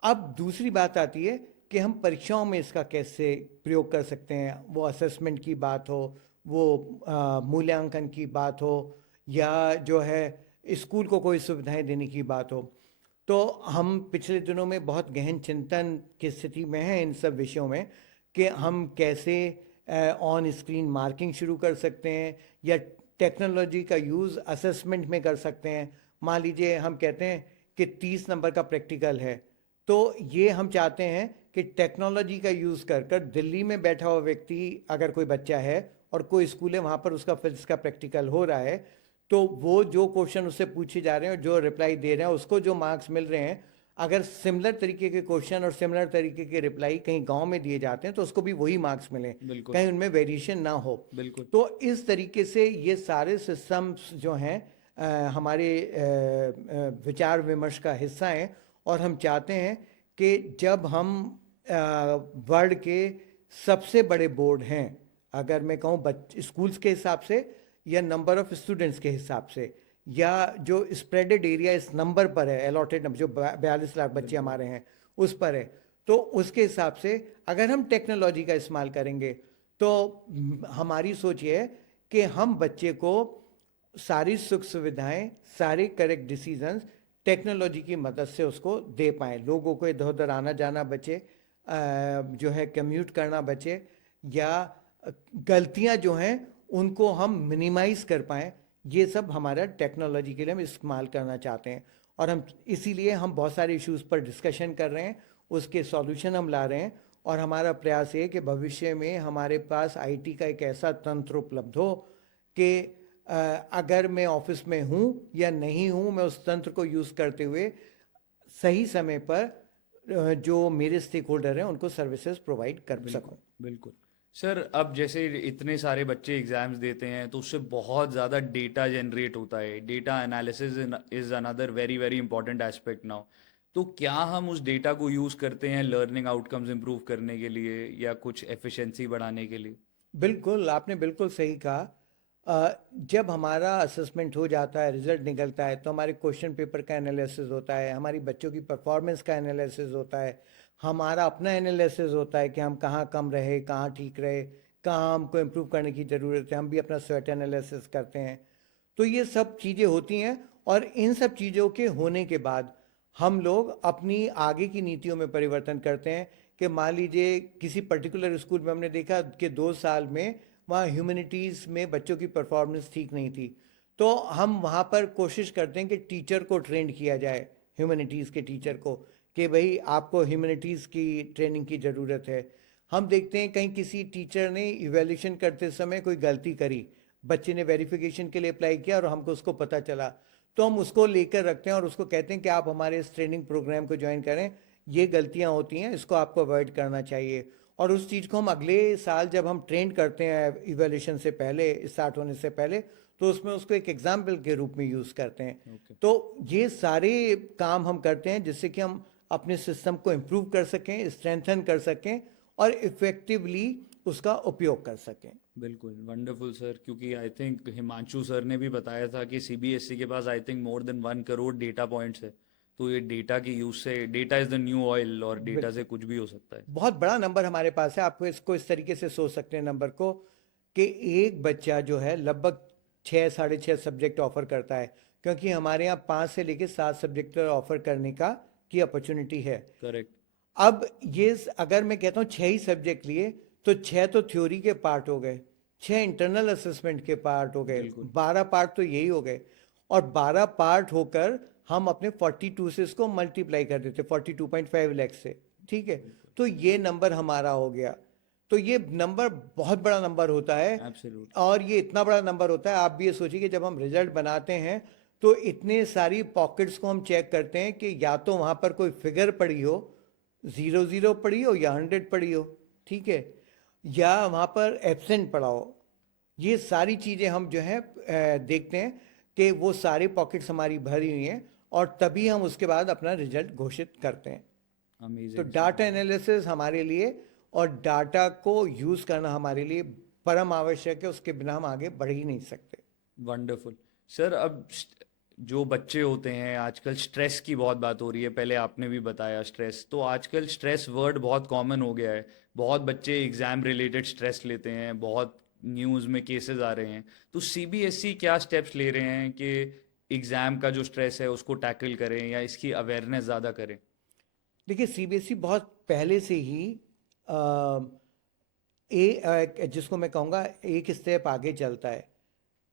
अब दूसरी बात आती है कि हम परीक्षाओं में इसका कैसे प्रयोग कर सकते हैं। वो असेसमेंट की बात हो, वो मूल्यांकन की बात हो, या जो है स्कूल को कोई सुविधाएं देने की बात हो। तो हम पिछले दिनों में बहुत गहन चिंतन की स्थिति में हैं इन सब विषयों में कि हम कैसे ऑन स्क्रीन मार्किंग शुरू कर सकते हैं या टेक्नोलॉजी का यूज़ असेसमेंट में कर सकते हैं। मान लीजिए हम कहते हैं कि 30 नंबर का प्रैक्टिकल है, तो ये हम चाहते हैं कि टेक्नोलॉजी का यूज़ कर कर दिल्ली में बैठा हुआ व्यक्ति अगर कोई बच्चा है और कोई स्कूल है वहाँ पर उसका फिजिक्स का प्रैक्टिकल हो रहा है, तो वो जो क्वेश्चन उससे पूछे जा रहे हैं और जो रिप्लाई दे रहे हैं उसको जो मार्क्स मिल रहे हैं, अगर सिमिलर तरीके के क्वेश्चन और सिमिलर तरीके के रिप्लाई कहीं गांव में दिए जाते हैं तो उसको भी वही मार्क्स मिले, बिल्कुल। कहीं उनमें वेरिएशन ना हो। बिल्कुल। तो इस तरीके से ये सारे सिस्टम्स जो हैं हमारे विचार विमर्श का हिस्सा हैं और हम चाहते हैं कि जब हम वर्ल्ड के सबसे बड़े बोर्ड हैं, अगर मैं कहूँ स्कूल्स के हिसाब से या नंबर ऑफ स्टूडेंट्स के हिसाब से या जो स्प्रेडेड एरिया इस नंबर पर है, अलॉटेड जो 42 लाख बच्चे हमारे हैं उस पर है, तो उसके हिसाब से अगर हम टेक्नोलॉजी का इस्तेमाल करेंगे तो हमारी सोच ये है कि हम बच्चे को सारी सुख सुविधाएं, सारे करेक्ट डिसीजंस टेक्नोलॉजी की मदद से उसको दे पाएँ। लोगों को इधर उधर आना जाना बचे, जो है कम्यूट करना बचे, या गलतियां जो हैं उनको हम मिनिमाइज कर पाएँ। ये सब हमारा टेक्नोलॉजी के लिए हम इस्तेमाल करना चाहते हैं और हम इसीलिए हम बहुत सारे इश्यूज़ पर डिस्कशन कर रहे हैं, उसके सॉल्यूशन हम ला रहे हैं और हमारा प्रयास है कि भविष्य में हमारे पास आईटी का एक ऐसा तंत्र उपलब्ध हो कि अगर मैं ऑफिस में हूँ या नहीं हूँ, मैं उस तंत्र को यूज़ करते हुए सही समय पर जो मेरे स्टेक होल्डर हैं उनको सर्विसेज प्रोवाइड कर सकूँ। बिल्कुल। सर, अब जैसे इतने सारे बच्चे एग्जाम्स देते हैं तो उससे बहुत ज़्यादा डेटा जनरेट होता है। Data analysis is another very very important aspect now. तो क्या हम उस डेटा को यूज़ करते हैं लर्निंग आउटकम्स इंप्रूव करने के लिए या कुछ एफिशिएंसी बढ़ाने के लिए? बिल्कुल, आपने बिल्कुल सही कहा। जब हमारा असेसमेंट हो जाता है, रिजल्ट निकलता है, तो हमारे क्वेश्चन पेपर का एनालिसिस होता है, हमारी बच्चों की परफॉर्मेंस का एनालिसिस होता है, हमारा अपना एनालिसिस होता है कि हम कहाँ कम रहे, कहाँ ठीक रहे, कहाँ हमको इम्प्रूव करने की ज़रूरत है। हम भी अपना स्वोट एनालिसिस करते हैं। तो ये सब चीज़ें होती हैं और इन सब चीज़ों के होने के बाद हम लोग अपनी आगे की नीतियों में परिवर्तन करते हैं कि मान लीजिए किसी पर्टिकुलर स्कूल में हमने देखा कि 2 साल में वहाँ ह्यूमैनिटीज़ में बच्चों की परफॉर्मेंस ठीक नहीं थी, तो हम वहाँ पर कोशिश करते हैं कि टीचर को ट्रेंड किया जाए, ह्यूमैनिटीज़ के टीचर को, कि भाई आपको ह्यूमैनिटीज़ की ट्रेनिंग की ज़रूरत है। हम देखते हैं कहीं किसी टीचर ने इवैल्यूएशन करते समय कोई गलती करी, बच्चे ने वेरिफिकेशन के लिए अप्लाई किया और हमको उसको पता चला, तो हम उसको लेकर रखते हैं और उसको कहते हैं कि आप हमारे इस ट्रेनिंग प्रोग्राम को ज्वाइन करें, ये गलतियां होती हैं, इसको आपको अवॉइड करना चाहिए। और उस चीज़ को हम अगले साल जब हम ट्रेन करते हैं इवैल्यूएशन से पहले, स्टार्ट होने से पहले, तो उसमें उसको एक एग्जाम्पल के रूप में यूज़ करते हैं। Okay. तो ये सारे काम हम करते हैं जिससे कि हम अपने सिस्टम को इम्प्रूव कर सकें, स्ट्रेंथन कर सकें और इफ़ेक्टिवली उसका उपयोग कर सकें। बिल्कुल वंडरफुल सर, क्योंकि आई थिंक हिमांशु सर ने भी बताया था कि सीबीएसई के पास I think more than 1 crore data points है। तो ये डेटा की यूज से, data is the new oil, और डेटा से कुछ भी हो सकता है। बहुत बड़ा नंबर हमारे पास है। आपको इसको इस तरीके से सोच सकते हैं नंबर को, कि एक बच्चा जो है लगभग 6 साढ़े 6 सब्जेक्ट ऑफर करता है, क्योंकि हमारे यहाँ 5 से लेके 7 सब्जेक्ट ऑफर करने का की अपॉर्चुनिटी है। करेक्ट। अब ये अगर मैं कहता हूँ 6 ही सब्जेक्ट लिए, तो 6 तो थ्योरी के पार्ट हो गए, 6 इंटरनल असेसमेंट के पार्ट हो गए, बिल्कुल। 12 पार्ट तो यही हो गए। और 12 पार्ट होकर हम अपने 42 से इसको मल्टीप्लाई कर देते, 42.5 लाख से, ठीक है। तो ये नंबर हमारा हो गया। तो ये नंबर बहुत बड़ा नंबर होता है। एब्सोल्युट। और ये इतना बड़ा नंबर होता है, आप भी ये सोचिए कि जब हम रिजल्ट बनाते हैं तो इतने सारी पॉकेट्स को हम चेक करते हैं कि या तो वहाँ पर कोई फिगर पड़ी हो, 00 पड़ी हो या 100 पड़ी हो, ठीक है, या वहाँ पर एब्सेंट पड़ा हो। ये सारी चीज़ें हम जो है देखते हैं कि वो सारे पॉकेट्स हमारी भरी हुई हैं, और तभी हम उसके बाद अपना रिजल्ट घोषित करते हैं। तो अमेजिंग। डाटा एनालिसिस हमारे लिए और डाटा को यूज़ करना हमारे लिए परम आवश्यक है, उसके बिना हम आगे बढ़ ही नहीं सकते। Wonderful sir. अब जो बच्चे होते हैं आजकल, स्ट्रेस की बहुत बात हो रही है, पहले आपने भी बताया स्ट्रेस, तो आजकल स्ट्रेस वर्ड बहुत कॉमन हो गया है। बहुत बच्चे एग्जाम रिलेटेड स्ट्रेस लेते हैं, बहुत न्यूज़ में केसेस आ रहे हैं। तो सीबीएसई क्या स्टेप्स ले रहे हैं कि एग्जाम का जो स्ट्रेस है उसको टैकल करें या इसकी अवेयरनेस ज़्यादा करें? देखिए, सीबीएसई बहुत पहले से ही जिसको मैं कहूँगा एक स्टेप आगे चलता है,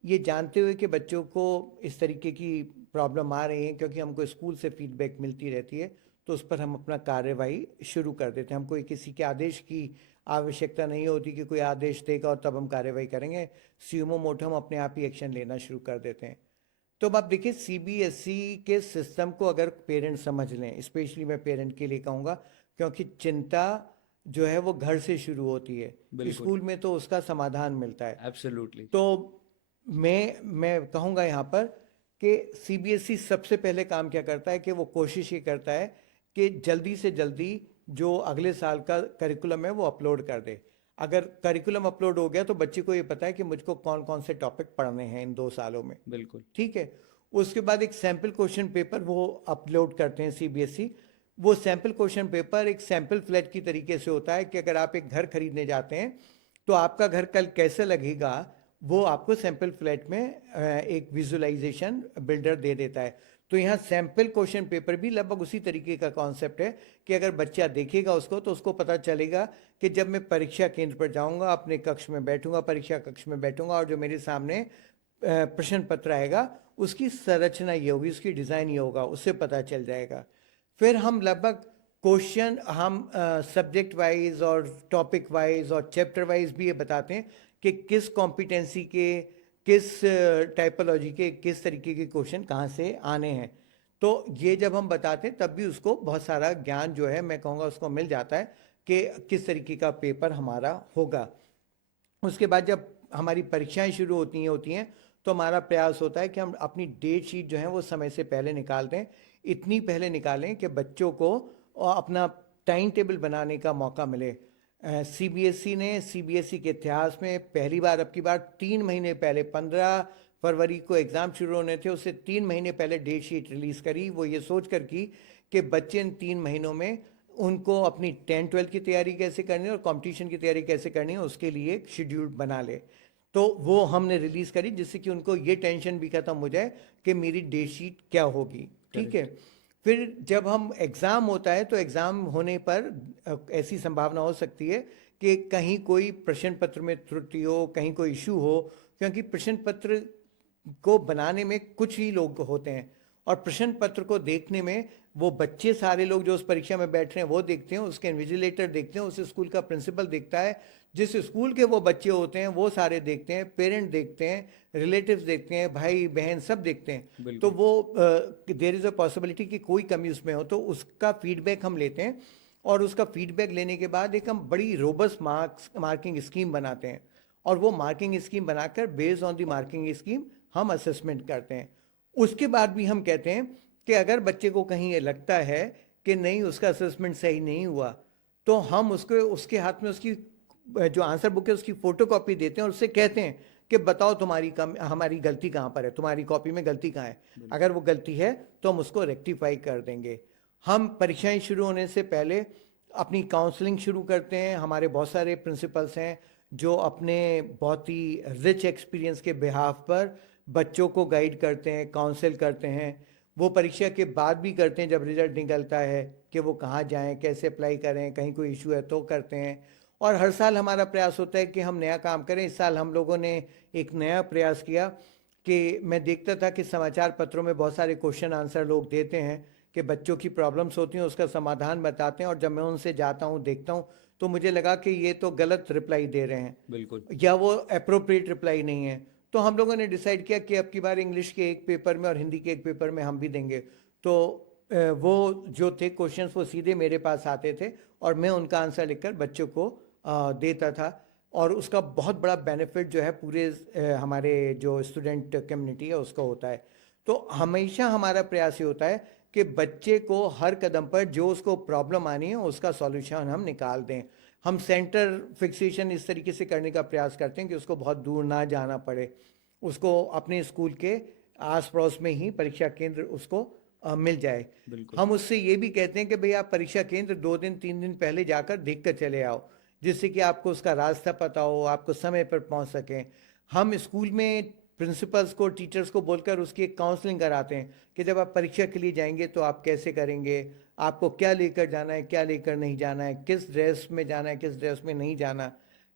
ये जानते हुए कि बच्चों को इस तरीके की प्रॉब्लम आ रही है, क्योंकि हमको स्कूल से फीडबैक मिलती रहती है, तो उस पर हम अपना कार्यवाही शुरू कर देते हैं। हमको किसी के आदेश की आवश्यकता नहीं होती कि कोई आदेश देगा और तब हम कार्यवाही करेंगे। स्यूमो मोटो हम अपने आप ही एक्शन लेना शुरू कर देते हैं। तो अब आप देखिए, सीबीएसई के सिस्टम को अगर पेरेंट समझ लें, स्पेशली मैं पेरेंट के लिए कहूँगा, क्योंकि चिंता जो है वो घर से शुरू होती है, बिल्कुल। स्कूल में तो उसका समाधान मिलता है। एब्सोल्युटली। तो मैं कहूँगा यहाँ पर कि सीबीएसई सबसे पहले काम क्या करता है कि वो कोशिश ये करता है कि जल्दी से जल्दी जो अगले साल का करिकुलम है वो अपलोड कर दे। अगर करिकुलम अपलोड हो गया तो बच्चे को ये पता है कि मुझको कौन कौन से टॉपिक पढ़ने हैं इन 2 सालों में, बिल्कुल। ठीक है। उसके बाद एक सैम्पल क्वेश्चन पेपर वो अपलोड करते हैं सीबीएसई। वो सैम्पल क्वेश्चन पेपर एक सैम्पल फ्लैट की तरीके से होता है कि अगर आप एक घर खरीदने जाते हैं तो आपका घर कल कैसे लगेगा, वो आपको सैम्पल फ्लैट में एक विजुअलाइजेशन बिल्डर दे देता है। तो यहाँ सैम्पल क्वेश्चन पेपर भी लगभग उसी तरीके का कॉन्सेप्ट है कि अगर बच्चा देखेगा उसको तो उसको पता चलेगा कि जब मैं परीक्षा केंद्र पर जाऊंगा, अपने कक्ष में बैठूंगा, परीक्षा कक्ष में बैठूंगा, और जो मेरे सामने प्रश्न पत्र आएगा उसकी संरचना ये होगी, उसकी डिज़ाइन ये होगा, उससे पता चल जाएगा। फिर हम लगभग क्वेश्चन हम सब्जेक्ट वाइज और टॉपिक वाइज और चैप्टर वाइज भी ये बताते हैं कि किस कॉम्पिटेंसी के, किस टाइपोलॉजी के, किस तरीके के क्वेश्चन कहाँ से आने हैं। तो ये जब हम बताते हैं तब भी उसको बहुत सारा ज्ञान जो है मैं कहूँगा उसको मिल जाता है कि किस तरीके का पेपर हमारा होगा। उसके बाद जब हमारी परीक्षाएं शुरू होती हैं तो हमारा प्रयास होता है कि हम अपनी डेट शीट जो है वो समय से पहले निकाल दें। इतनी पहले निकालें कि बच्चों को अपना टाइम टेबल बनाने का मौका मिले। सीबीएसई ने सीबीएसई के इतिहास में पहली बार, अब की बार 3 महीने पहले, 15 फरवरी को एग्ज़ाम शुरू होने थे, उससे 3 महीने पहले डेट शीट रिलीज़ करी। वो ये सोच कर की कि बच्चे इन 3 महीनों में उनको अपनी 10-12 की तैयारी कैसे करनी है और कंपटीशन की तैयारी कैसे करनी है उसके लिए एक शेड्यूल बना ले। तो वो हमने रिलीज़ करी जिससे कि उनको ये टेंशन भी खत्म हो जाए कि मेरी डेट शीट क्या होगी, ठीक है। फिर जब हम एग्ज़ाम होता है तो एग्ज़ाम होने पर ऐसी संभावना हो सकती है कि कहीं कोई प्रश्न पत्र में त्रुटि हो, कहीं कोई इशू हो, क्योंकि प्रश्न पत्र को बनाने में कुछ ही लोग होते हैं और प्रश्न पत्र को देखने में वो बच्चे सारे लोग जो उस परीक्षा में बैठ रहे हैं वो देखते हैं, उसके इन्विजिलेटर देखते हैं, उस स्कूल का प्रिंसिपल देखता है, जिस स्कूल के वो बच्चे होते हैं वो सारे देखते हैं, पेरेंट देखते हैं, रिलेटिव्स देखते हैं, भाई बहन सब देखते हैं। तो वो देयर इज़ अ पॉसिबिलिटी कि कोई कमी उसमें हो, तो उसका फीडबैक हम लेते हैं और उसका फीडबैक लेने के बाद एक हम बड़ी रोबस्ट मार्किंग स्कीम बनाते हैं, और वो मार्किंग स्कीम बनाकर based on the marking scheme हम असेसमेंट करते हैं। उसके बाद भी हम कहते हैं कि अगर बच्चे को कहीं ये लगता है कि नहीं उसका असेसमेंट सही नहीं हुआ, तो हम उसको उसके हाथ में उसकी जो आंसर बुक है उसकी फोटो कॉपी देते हैं और उससे कहते हैं कि बताओ तुम्हारी हमारी गलती कहाँ पर है, तुम्हारी कॉपी में गलती कहाँ है। अगर वो गलती है तो हम उसको रेक्टिफाई कर देंगे। हम परीक्षाएं शुरू होने से पहले अपनी काउंसलिंग शुरू करते हैं। हमारे बहुत सारे प्रिंसिपल्स हैं जो अपने बहुत ही रिच एक्सपीरियंस के बिहाफ पर बच्चों को गाइड करते हैं, काउंसिल करते हैं। वो परीक्षा के बाद भी करते हैं जब रिजल्ट निकलता है कि वो कहाँ जाएं, कैसे अप्लाई करें, कहीं कोई इशू है तो करते हैं। और हर साल हमारा प्रयास होता है कि हम नया काम करें। इस साल हम लोगों ने एक नया प्रयास किया कि मैं देखता था कि समाचार पत्रों में बहुत सारे क्वेश्चन आंसर लोग देते हैं कि बच्चों की प्रॉब्लम्स होती हैं उसका समाधान बताते हैं, और जब मैं उनसे जाता हूँ देखता हूँ तो मुझे लगा कि ये तो गलत रिप्लाई दे रहे हैं, बिल्कुल। या वो अप्रोप्रिएट रिप्लाई नहीं है। तो हम लोगों ने डिसाइड किया कि अब की बार इंग्लिश के एक पेपर में और हिंदी के एक पेपर में हम भी देंगे। तो वो जो थे क्वेश्चंस वो सीधे मेरे पास आते थे और मैं उनका आंसर लिखकर बच्चों को देता था, और उसका बहुत बड़ा बेनिफिट जो है पूरे हमारे जो स्टूडेंट कम्युनिटी है उसको होता है। तो हमेशा हमारा प्रयास ये होता है कि बच्चे को हर कदम पर जो उसको प्रॉब्लम आनी है उसका सॉल्यूशन हम निकाल दें। हम सेंटर फिक्सेशन इस तरीके से करने का प्रयास करते हैं कि उसको बहुत दूर ना जाना पड़े, उसको अपने स्कूल के आस पड़ोस में ही परीक्षा केंद्र उसको मिल जाए। बिल्कुल। हम उससे ये भी कहते हैं कि भाई आप परीक्षा केंद्र 2 दिन 3 दिन पहले जाकर देख कर चले आओ, जिससे कि आपको उसका रास्ता पता हो, आपको समय पर पहुंच सकें। हम स्कूल में प्रिंसिपल्स को, टीचर्स को बोलकर उसकी एक काउंसलिंग कराते हैं कि जब आप परीक्षा के लिए जाएंगे तो आप कैसे करेंगे, आपको क्या लेकर जाना है, क्या लेकर नहीं जाना है, किस ड्रेस में जाना है, किस ड्रेस में नहीं जाना।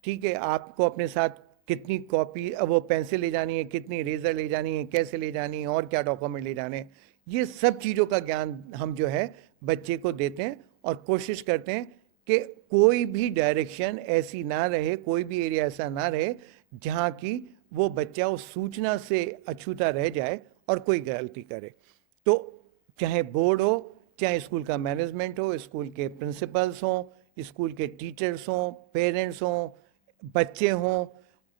ठीक है, आपको अपने साथ कितनी कॉपी वो पेंसिल ले जानी है, कितनी इरेजर ले जानी है, कैसे ले जानी है, और क्या डॉक्यूमेंट ले जाने हैं। ये सब चीज़ों का ज्ञान हम जो है बच्चे को देते हैं, और कोशिश करते हैं कि कोई भी डायरेक्शन ऐसी ना रहे, कोई भी एरिया ऐसा ना रहे जहाँ की वो बच्चा उस सूचना से अछूता रह जाए और कोई गलती करे। तो चाहे बोर्ड हो, चाहे स्कूल का मैनेजमेंट हो, स्कूल के प्रिंसिपल्स हों, स्कूल के टीचर्स हों, पेरेंट्स हों, बच्चे हों,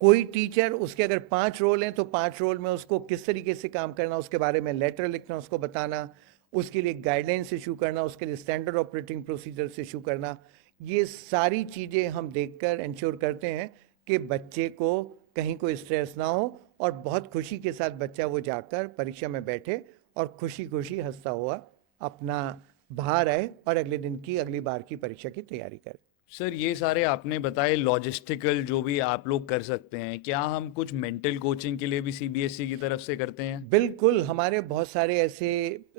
कोई टीचर, उसके अगर 5 रोल हैं तो 5 रोल में उसको किस तरीके से काम करना, उसके बारे में लेटर लिखना, उसको बताना, उसके लिए गाइडलाइंस इशू करना, उसके लिए स्टैंडर्ड ऑपरेटिंग प्रोसीजर्स इशू करना। ये सारी चीज़ें हम देखकर इंश्योर करते हैं कि बच्चे को कहीं कोई स्ट्रेस ना हो, और बहुत खुशी के साथ बच्चा वो जाकर परीक्षा में बैठे और खुशी खुशी हंसता हुआ अपना बाहर आए और अगले दिन की, अगली बार की परीक्षा की तैयारी करे। सर, ये सारे आपने बताए लॉजिस्टिकल जो भी आप लोग कर सकते हैं, क्या हम कुछ मेंटल कोचिंग के लिए भी सीबीएसई की तरफ से करते हैं? बिल्कुल, हमारे बहुत सारे ऐसे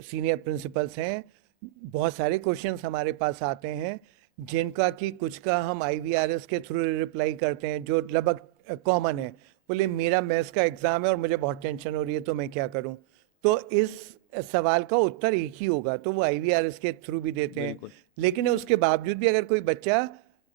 सीनियर प्रिंसिपल्स हैं, बहुत सारे क्वेश्चंस हमारे पास आते हैं जिनका कि कुछ का हम आईवीआरएस के थ्रू रिप्लाई करते हैं जो लगभग कॉमन है। बोले मेरा मैथ्स का एग्ज़ाम है और मुझे बहुत टेंशन हो रही है तो मैं क्या करूं। तो इस सवाल का उत्तर एक ही होगा, तो वो आईवीआरएस के थ्रू भी देते हैं। बिल्कुल। लेकिन उसके बावजूद भी अगर कोई बच्चा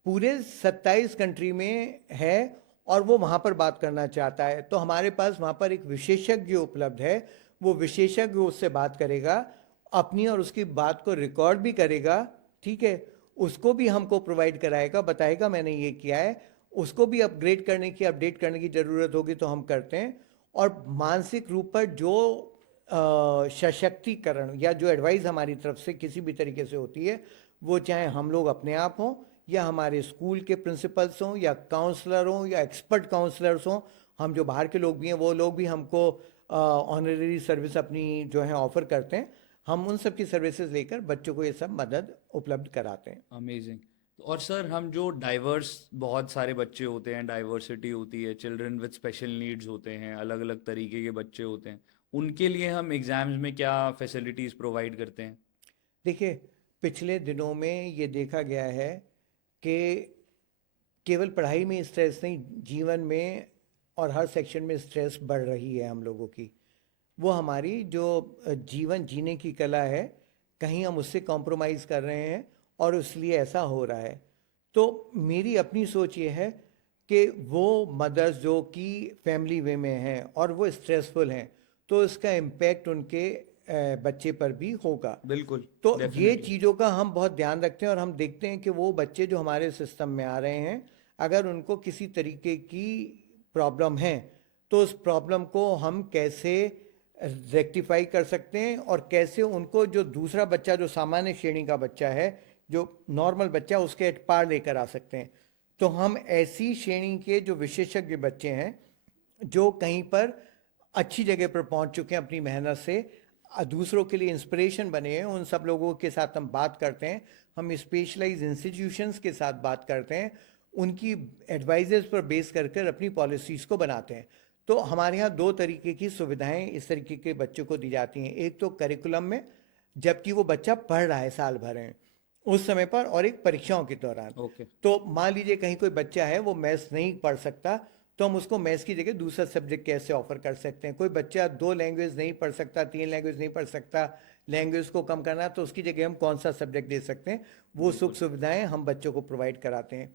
पूरे 27 कंट्री में है और वो वहाँ पर बात करना चाहता है, तो हमारे पास वहाँ पर एक विशेषज्ञ उपलब्ध है। वो विशेषज्ञ उससे बात करेगा, अपनी और उसकी बात को रिकॉर्ड भी करेगा। ठीक है, उसको भी हमको प्रोवाइड कराएगा, बताएगा मैंने ये किया है। उसको भी अपग्रेड करने की, अपडेट करने की ज़रूरत होगी तो हम करते हैं। और मानसिक रूप पर जो सशक्तिकरण या जो एडवाइस हमारी तरफ से किसी भी तरीके से होती है, वो चाहे हम लोग अपने आप हों, या हमारे स्कूल के प्रिंसिपल्स हों, या काउंसलर हों, या एक्सपर्ट काउंसलर्स हों, हम जो बाहर के लोग भी हैं वो लोग भी हमको ऑनरेरी सर्विस अपनी जो है ऑफर करते हैं। हम उन सब की सर्विसेज लेकर बच्चों को ये सब मदद उपलब्ध कराते हैं। अमेजिंग। और सर, हम जो डाइवर्स बहुत सारे बच्चे होते हैं, डाइवर्सिटी होती है, चिल्ड्रन विद स्पेशल नीड्स होते हैं, अलग अलग तरीके के बच्चे होते हैं, उनके लिए हम एग्जाम्स में क्या फैसिलिटीज़ प्रोवाइड करते हैं? देखिए, पिछले दिनों में ये देखा गया है कि केवल पढ़ाई में स्ट्रेस नहीं, जीवन में और हर सेक्शन में स्ट्रेस बढ़ रही है हम लोगों की। वो हमारी जो जीवन जीने की कला है, कहीं हम उससे कॉम्प्रोमाइज़ कर रहे हैं और इसलिए ऐसा हो रहा है। तो मेरी अपनी सोच ये है कि वो मदर्स जो कि फैमिली वे में हैं और वो स्ट्रेसफुल हैं, तो इसका इम्पैक्ट उनके बच्चे पर भी होगा। बिल्कुल, तो ये डेफिनेटली। चीज़ों का हम बहुत ध्यान रखते हैं और हम देखते हैं कि वो बच्चे जो हमारे सिस्टम में आ रहे हैं, अगर उनको किसी तरीके की प्रॉब्लम है तो उस प्रॉब्लम को हम कैसे रेक्टिफाई कर सकते हैं और कैसे उनको, जो दूसरा बच्चा जो सामान्य श्रेणी का बच्चा है, जो नॉर्मल बच्चा, उसके एट पार लेकर आ सकते हैं। तो हम ऐसी श्रेणी के जो विशेषज्ञ बच्चे हैं, जो कहीं पर अच्छी जगह पर पहुंच चुके हैं अपनी मेहनत से, दूसरों के लिए इंस्पिरेशन बने हैं, उन सब लोगों के साथ हम बात करते हैं। हम स्पेशलाइज इंस्टीट्यूशंस के साथ बात करते हैं, उनकी एडवाइजेस पर बेस कर कर अपनी पॉलिसीज़ को बनाते हैं। तो हमारे यहाँ दो तरीके की सुविधाएं इस तरीके के बच्चों को दी जाती हैं। एक तो करिकुलम में, जबकि वो बच्चा पढ़ रहा है साल भर है उस समय पर, और एक परीक्षाओं के दौरान। ओके। तो मान लीजिए कहीं कोई बच्चा है वो मैथ्स नहीं पढ़ सकता, तो हम उसको मैथ्स की जगह दूसरा सब्जेक्ट कैसे ऑफर कर सकते हैं। कोई बच्चा 2 लैंग्वेज नहीं पढ़ सकता, 3 लैंग्वेज नहीं पढ़ सकता, लैंग्वेज को कम करना, तो उसकी जगह हम कौन सा सब्जेक्ट दे सकते हैं, वो सुख सुविधाएं हम बच्चों को प्रोवाइड कराते हैं।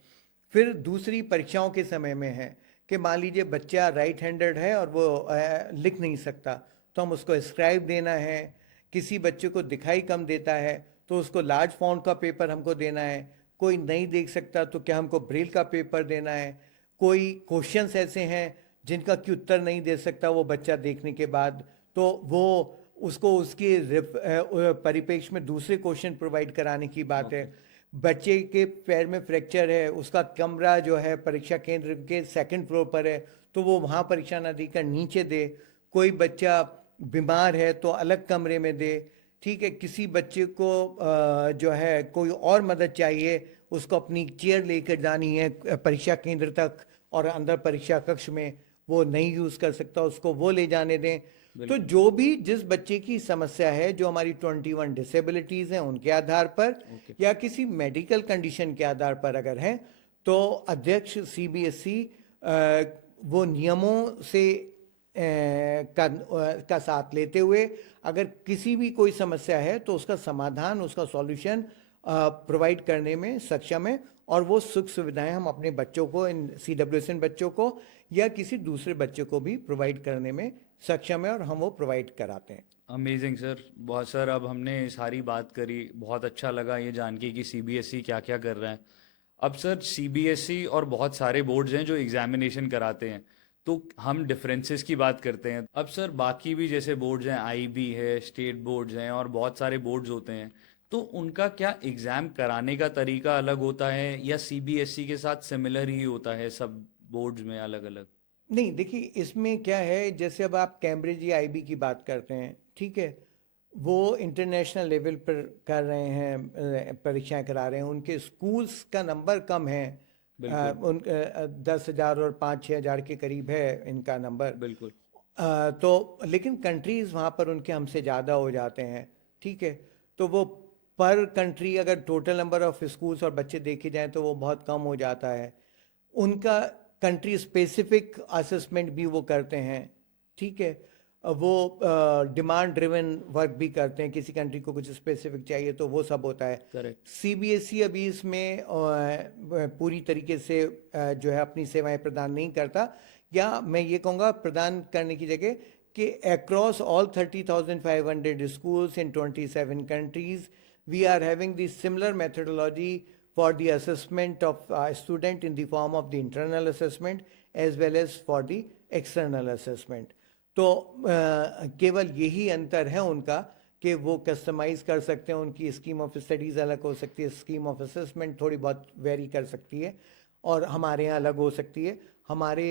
फिर दूसरी परीक्षाओं के समय में है कि मान लीजिए बच्चा राइट हैंडेड है और वो लिख नहीं सकता, तो हम उसको स्क्राइब देना है। किसी बच्चे को दिखाई कम देता है तो उसको लार्ज फॉन्ट का पेपर हमको देना है। कोई नहीं देख सकता तो क्या हमको ब्रेल का पेपर देना है। कोई क्वेश्चंस ऐसे हैं जिनका कि उत्तर नहीं दे सकता वो बच्चा देखने के बाद, तो वो उसको उसके परिप्रेक्ष्य में दूसरे क्वेश्चन प्रोवाइड कराने की बात है। बच्चे के पैर में फ्रैक्चर है, उसका कमरा जो है परीक्षा केंद्र के सेकंड फ्लोर पर है, तो वो वहाँ परीक्षा ना देकर नीचे दे। कोई बच्चा बीमार है तो अलग कमरे में दे। ठीक है, किसी बच्चे को जो है कोई और मदद चाहिए, उसको अपनी चेयर लेकर जानी है परीक्षा केंद्र तक, और अंदर परीक्षा कक्ष में वो नहीं यूज़ कर सकता, उसको वो ले जाने दें। तो जो भी जिस बच्चे की समस्या है, जो हमारी 21 डिसेबिलिटीज़ हैं उनके आधार पर, या किसी मेडिकल कंडीशन के आधार पर अगर है, तो अध्यक्ष सीबीएसई वो नियमों से का साथ लेते हुए, अगर किसी भी कोई समस्या है तो उसका समाधान, उसका सॉल्यूशन प्रोवाइड करने में सक्षम है। और वो सुख सुविधाएं हम अपने बच्चों को, इन CWSN बच्चों को या किसी दूसरे बच्चे को भी प्रोवाइड करने में सक्षम है, और हम वो प्रोवाइड कराते हैं। अमेजिंग सर, बहुत सर, अब हमने सारी बात करी, बहुत अच्छा लगा ये जान के कि सीबीएसई क्या क्या कर रहा है। अब सर सीबीएसई और बहुत सारे बोर्ड्स हैं जो एग्जामिनेशन कराते हैं, तो हम डिफरेंसेस की बात करते हैं। अब सर बाकी भी जैसे बोर्ड्स हैं, आईबी है, स्टेट बोर्ड्स हैं और बहुत सारे बोर्ड्स होते हैं, तो उनका क्या एग्ज़ाम कराने का तरीका अलग होता है या सीबीएसई के साथ सिमिलर ही होता है सब बोर्ड्स में अलग अलग? नहीं, देखिए इसमें क्या है, जैसे अब आप कैम्ब्रिज या IB की बात करते हैं, ठीक है, वो इंटरनेशनल लेवल पर कर रहे हैं, परीक्षाएं करा रहे हैं, उनके स्कूल्स का नंबर कम है। बिल्कुल। उन 10,000 और 5-6 हज़ार के करीब है इनका नंबर। बिल्कुल। तो लेकिन कंट्रीज़ वहाँ पर उनके हमसे ज़्यादा हो जाते हैं। ठीक है, तो वो पर कंट्री अगर टोटल नंबर ऑफ स्कूल्स और बच्चे देखे जाएं तो वो बहुत कम हो जाता है। उनका कंट्री स्पेसिफिक असेसमेंट भी वो करते हैं। ठीक है, वो डिमांड ड्रिवन वर्क भी करते हैं, किसी कंट्री को कुछ स्पेसिफिक चाहिए तो वो सब होता है। करेक्ट। CBSE अभी इसमें पूरी तरीके से जो है अपनी सेवाएं प्रदान नहीं करता, या मैं ये कहूँगा प्रदान करने की जगह कि across all 30,500 schools in 27 countries we are having the similar methodology for the assessment of student in the form of the internal assessment as well as for the external assessment. तो केवल यही अंतर है उनका कि वो कस्टमाइज कर सकते हैं, उनकी स्कीम ऑफ स्टडीज़ अलग हो सकती है, स्कीम ऑफ असेसमेंट थोड़ी बहुत वेरी कर सकती है, और हमारे यहाँ अलग हो सकती है। हमारे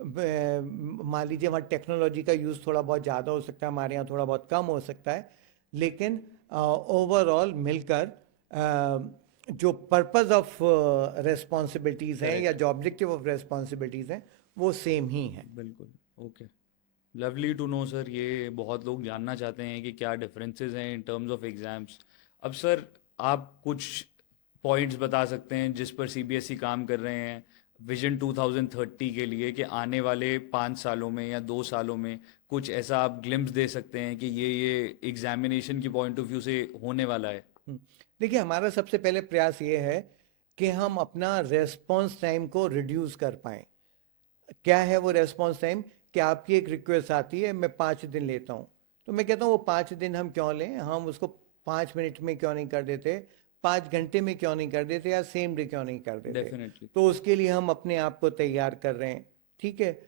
मान लीजिए वहाँ टेक्नोलॉजी का यूज़ थोड़ा बहुत ज़्यादा हो सकता है, हमारे यहाँ थोड़ा बहुत कम हो सकता है, लेकिन ओवरऑल मिलकर जो पर्पस ऑफ रेस्पॉन्सिबिलिटीज़ हैं या जो ऑब्जेक्टिव ऑफ रेस्पॉन्सिबिलिटीज़ हैं वो सेम ही हैं। बिल्कुल। Okay, lovely to know sir. ये बहुत लोग जानना चाहते हैं कि क्या डिफरेंसेस हैं इन टर्म्स ऑफ एग्जाम्स। अब सर आप कुछ पॉइंट्स बता सकते हैं जिस पर सीबीएसई काम कर रहे हैं विजन 2030 के लिए, कि आने वाले 5 सालों में या 2 सालों में कुछ ऐसा आप ग्लिम्स दे सकते हैं कि ये एग्जामिनेशन की पॉइंट ऑफ व्यू से होने वाला है? देखिए हमारा सबसे पहले प्रयास ये है कि हम अपना रेस्पॉन्स टाइम को रिड्यूस कर पाएँ। क्या है वो रेस्पॉन्स टाइम? कि आपकी एक रिक्वेस्ट आती है, मैं 5 दिन लेता हूँ, तो मैं कहता हूँ वो 5 दिन हम क्यों लें, हम उसको 5 मिनट में क्यों नहीं कर देते, 5 घंटे में क्यों नहीं कर देते, या सेम डे क्यों नहीं कर देते। डेफिनेटली। तो उसके लिए हम अपने आप को तैयार कर रहे हैं। ठीक है,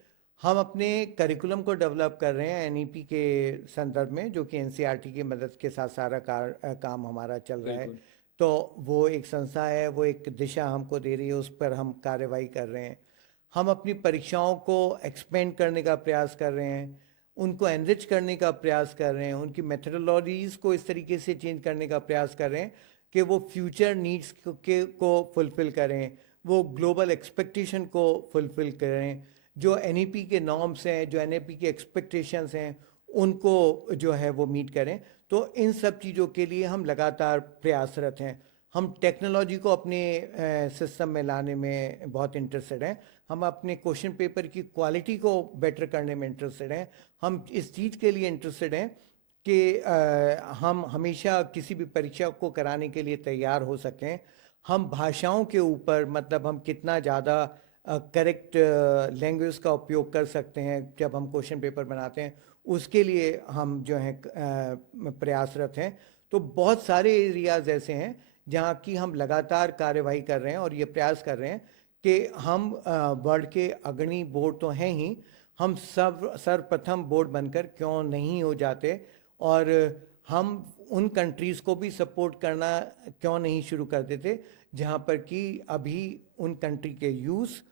हम अपने करिकुलम को डेवलप कर रहे हैं एनईपी के संदर्भ में, जो कि एनसीईआरटी की मदद के साथ सारा काम हमारा चल रहा है। बिल्कुल। तो वो एक संस्था है, वो एक दिशा हमको दे रही है, उस पर हम कार्यवाही कर रहे हैं। हम अपनी परीक्षाओं को एक्सपेंड करने का प्रयास कर रहे हैं, उनको एनरिच करने का प्रयास कर रहे हैं, उनकी मेथडोलॉजीज को इस तरीके से चेंज करने का प्रयास कर रहे हैं कि वो फ्यूचर नीड्स को फुलफिल करें, वो ग्लोबल एक्सपेक्टेशन को फुलफिल करें। जो एनईपी के नॉर्म्स हैं, जो एनईपी की एक्सपेक्टेशंस हैं, उनको जो है वो मीट करें। तो इन सब चीज़ों के लिए हम लगातार प्रयासरत हैं। हम टेक्नोलॉजी को अपने सिस्टम में लाने में बहुत इंटरेस्टेड हैं। हम अपने क्वेश्चन पेपर की क्वालिटी को बेटर करने में इंटरेस्टेड हैं। हम इस चीज़ के लिए इंटरेस्टेड हैं कि हम हमेशा किसी भी परीक्षा को कराने के लिए तैयार हो सकें। हम भाषाओं के ऊपर, मतलब हम कितना ज़्यादा करेक्ट लैंग्वेज का उपयोग कर सकते हैं जब हम क्वेश्चन पेपर बनाते हैं, उसके लिए हम जो हैं प्रयासरत हैं। तो बहुत सारे एरियाज ऐसे हैं जहाँ की हम लगातार कार्यवाही कर रहे हैं और ये प्रयास कर रहे हैं कि हम वर्ल्ड के अग्रणी बोर्ड तो हैं ही, हम सब सर्वप्रथम बोर्ड बनकर क्यों नहीं हो जाते, और हम उन कंट्रीज़ को भी सपोर्ट करना क्यों नहीं शुरू कर देते जहाँ पर कि अभी उन कंट्री के यूथ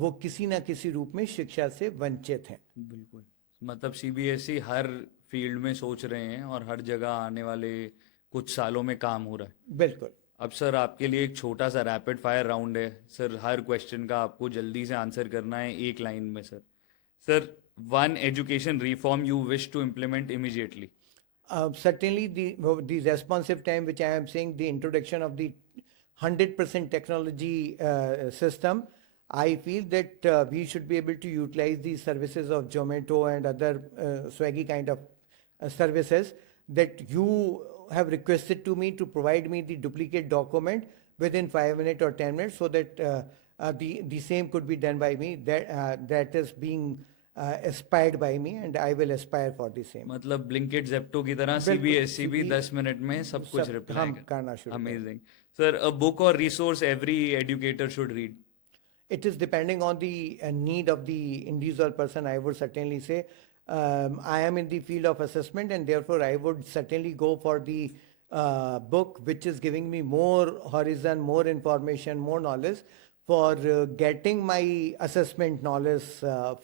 वो किसी ना किसी रूप में शिक्षा से वंचित हैं। बिल्कुल। मतलब सीबीएसई हर फील्ड में सोच रहे हैं और हर जगह आने वाले कुछ सालों में काम हो रहा है। बिल्कुल। अब सर आपके लिए एक छोटा सा रैपिड फायर राउंड है सर, हर क्वेश्चन का आपको जल्दी से आंसर करना है एक लाइन में sir. Sir, one education reform you wish to implement immediately. Certainly, the responsive time, which I am saying, the introduction of the 100% technology system, I feel that we should be able to utilize the services of Zomato and other Swiggy kind of services that you have requested to me to provide me the duplicate document within 5 minutes or 10 minutes, so that the same could be done by me. That is being aspired by me, and I will aspire for the same. मतलब Blinkit Zepto की तरह बिल्कुल, CBSE भी 10 minute में सब कुछ सब reply हम कर। करना शुरू करें। अमेजिंग। सर, अ बुक और resource every educator should read. It is depending on the need of the individual person. I would certainly say, I am in the field of assessment, and therefore I would certainly go for the book which is giving me more horizon, more information, more knowledge for getting my assessment knowledge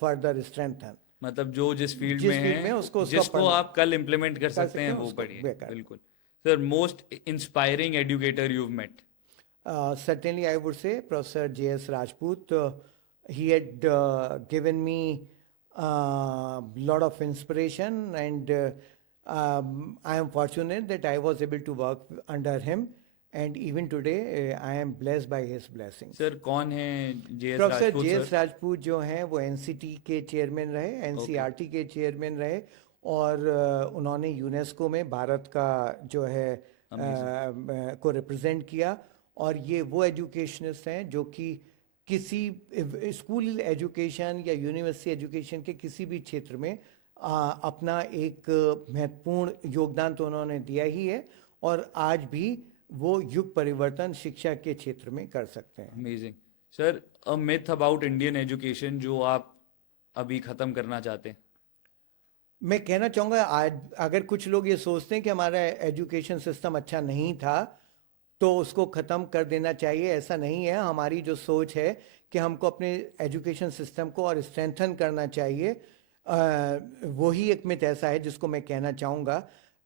further strengthened. मतलब जो जिस field में जिस field में है, उसको उसका जिसको पढ़ना आप कल इम्प्लीमेंट कर कर सकते सकते हैं हैं, वो उसको पढ़िए। बेकार। बिल्कुल। Sir, most inspiring educator you've met। Certainly, I would say Professor J.S. Rajput. He had given me a lot of inspiration, and I am fortunate that I was able to work under him. And even today, I am blessed by his blessings. Sir, कौन है JS professor Rajput JS. Sir? Rajput जो हैं वो NCT के chairman रहे, okay. NCERT के chairman रहे, और उन्होंने यूनेस्को में भारत का जो है को रिप्रेजेंट किया। और ये वो एजुकेशनिस्ट हैं जो कि किसी स्कूल एजुकेशन या यूनिवर्सिटी एजुकेशन के किसी भी क्षेत्र में अपना एक महत्वपूर्ण योगदान तो उन्होंने दिया ही है, और आज भी वो युग परिवर्तन शिक्षा के क्षेत्र में कर सकते हैं। Amazing. Sir, a myth about Indian education जो आप अभी खत्म करना चाहते हैं। मैं कहना चाहूँगा, आज अगर कुछ लोग ये सोचते हैं कि हमारा एजुकेशन सिस्टम अच्छा नहीं था तो उसको ख़त्म कर देना चाहिए, ऐसा नहीं है। हमारी जो सोच है कि हमको अपने एजुकेशन सिस्टम को और स्ट्रेंथन करना चाहिए, वही एक मिथ ऐसा है जिसको मैं कहना चाहूँगा।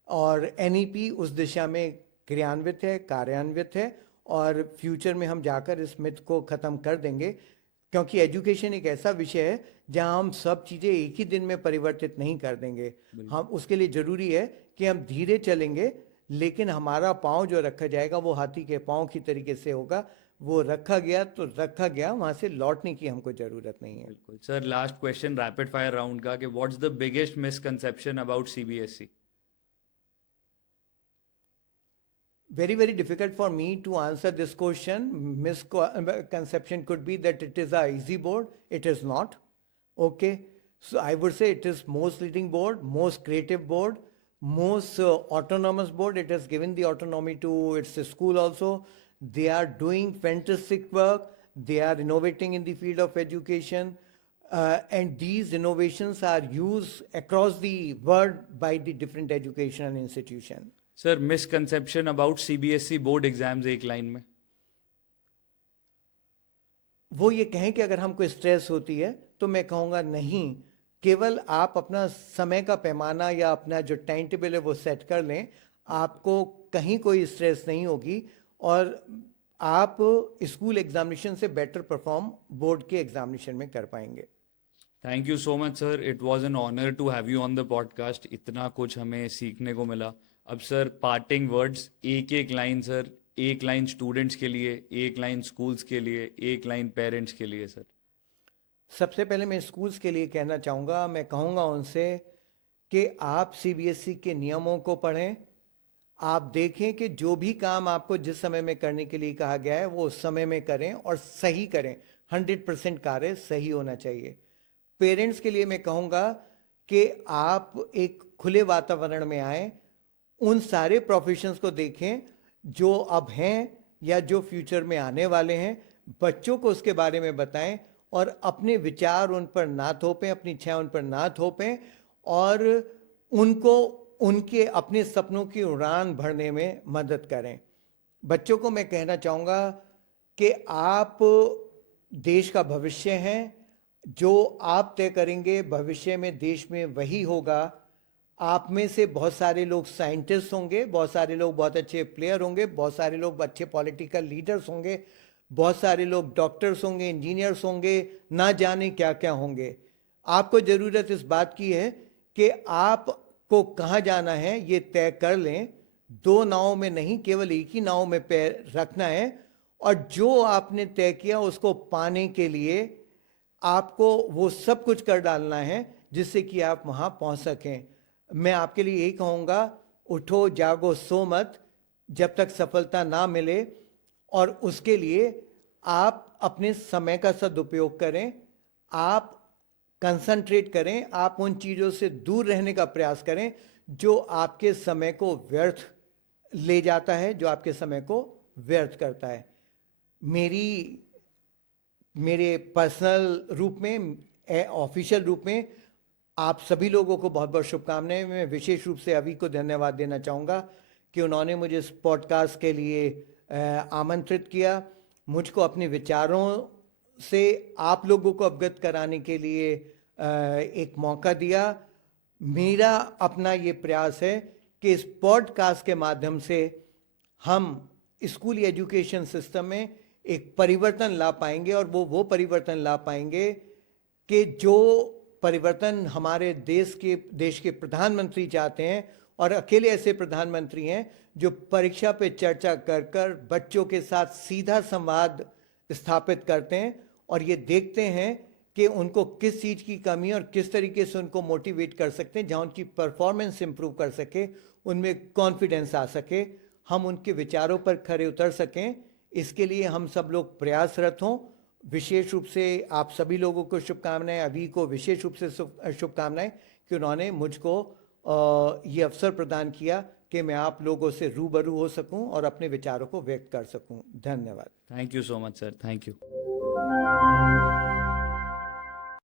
और एनईपी उस दिशा में क्रियान्वित है, कार्यान्वित है, और फ्यूचर में हम जाकर इस मिथ को ख़त्म कर देंगे, क्योंकि एजुकेशन एक ऐसा विषय है जहां हम सब चीज़ें एक ही दिन में परिवर्तित नहीं कर देंगे। हम उसके लिए ज़रूरी है कि हम धीरे चलेंगे, लेकिन हमारा पाँव जो रखा जाएगा वो हाथी के पाँव की तरीके से होगा। वो रखा गया तो रखा गया, वहाँ से लौटने की हमको ज़रूरत नहीं है। बिल्कुल। Sir, last question rapid fire round का कि what's the biggest misconception about CBSE. Very, very difficult for me to answer this question. Misconception could be that it is a easy board. It is not. Okay. So I would say it is most leading board, most creative board, most autonomous board. It has given the autonomy to its school also. They are doing fantastic work. They are innovating in the field of education. And these innovations are used across the world by the different educational institution. Sir misconception about CBSE board exams एक line में. वो ये कहें कि अगर हमको stress होती है तो मैं कहूँगा नहीं, केवल आप अपना समय का पैमाना या अपना जो टाइम टेबल है वो सेट कर लें, आपको कहीं कोई स्ट्रेस नहीं होगी और आप स्कूल एग्जामिनेशन से बेटर परफॉर्म बोर्ड के एग्जामिनेशन में कर पाएंगे. Thank you so much sir, it was an honour to have you on the podcast. इतना कुछ हमें सीखने को मिला. अब सर पार्टिंग वर्ड्स, एक लाइन सर, एक लाइन स्टूडेंट्स के लिए, एक लाइन स्कूल्स के लिए, एक लाइन पेरेंट्स के लिए सर. सबसे पहले मैं स्कूल्स के लिए कहना चाहूँगा, मैं कहूँगा उनसे कि आप सीबीएसई के नियमों को पढ़ें. आप देखें कि जो भी काम आपको जिस समय में करने के लिए कहा गया है वो उस समय में करें और सही करें. 100% कार्य सही होना चाहिए. पेरेंट्स के लिए मैं कहूँगा कि आप एक खुले वातावरण में आएँ, उन सारे प्रोफेशंस को देखें जो अब हैं या जो फ्यूचर में आने वाले हैं. बच्चों को उसके बारे में बताएं और अपने विचार उन पर ना थोपें, अपनी इच्छाएं उन पर ना थोपें और उनको उनके अपने सपनों की उड़ान भरने में मदद करें. बच्चों को मैं कहना चाहूँगा कि आप देश का भविष्य हैं. जो आप तय करेंगे भविष्य में देश में वही होगा. आप में से बहुत सारे लोग साइंटिस्ट होंगे, बहुत सारे लोग बहुत अच्छे प्लेयर होंगे, बहुत सारे लोग अच्छे पॉलिटिकल लीडर्स होंगे, बहुत सारे लोग डॉक्टर्स होंगे, इंजीनियर्स होंगे, ना जाने क्या क्या होंगे. आपको ज़रूरत इस बात की है कि आपको कहाँ जाना है ये तय कर लें. दो नावों में नहीं, केवल एक ही नाव में पैर रखना है और जो आपने तय किया उसको पाने के लिए आपको वो सब कुछ कर डालना है जिससे कि आप वहाँ पहुँच सकें. मैं आपके लिए यही कहूँगा, उठो जागो सो मत जब तक सफलता ना मिले और उसके लिए आप अपने समय का सदुपयोग करें. आप कंसंट्रेट करें, आप उन चीज़ों से दूर रहने का प्रयास करें जो आपके समय को व्यर्थ ले जाता है, जो आपके समय को व्यर्थ करता है. मेरे पर्सनल रूप में, ऑफिशियल रूप में आप सभी लोगों को बहुत बहुत शुभकामनाएं. मैं विशेष रूप से अभी को धन्यवाद देना चाहूँगा कि उन्होंने मुझे इस पॉडकास्ट के लिए आमंत्रित किया, मुझको अपने विचारों से आप लोगों को अवगत कराने के लिए एक मौका दिया. मेरा अपना ये प्रयास है कि इस पॉडकास्ट के माध्यम से हम स्कूली एजुकेशन सिस्टम में एक परिवर्तन ला पाएंगे और वो परिवर्तन ला पाएंगे कि जो परिवर्तन हमारे देश के प्रधानमंत्री चाहते हैं. और अकेले ऐसे प्रधानमंत्री हैं जो परीक्षा पे चर्चा कर कर बच्चों के साथ सीधा संवाद स्थापित करते हैं और ये देखते हैं कि उनको किस चीज़ की कमी है और किस तरीके से उनको मोटिवेट कर सकते हैं, जहाँ उनकी परफॉर्मेंस इंप्रूव कर सके, उनमें कॉन्फिडेंस आ सके, हम उनके विचारों पर खरे उतर सकें. इसके लिए हम सब लोग प्रयासरत हों. विशेष रूप से आप सभी लोगों को शुभकामनाएं, अभी को विशेष रूप से शुभकामनाएं कि उन्होंने मुझको ये अवसर प्रदान किया कि मैं आप लोगों से रूबरू हो सकूं और अपने विचारों को व्यक्त कर सकूं. धन्यवाद. Thank you so much sir, thank you.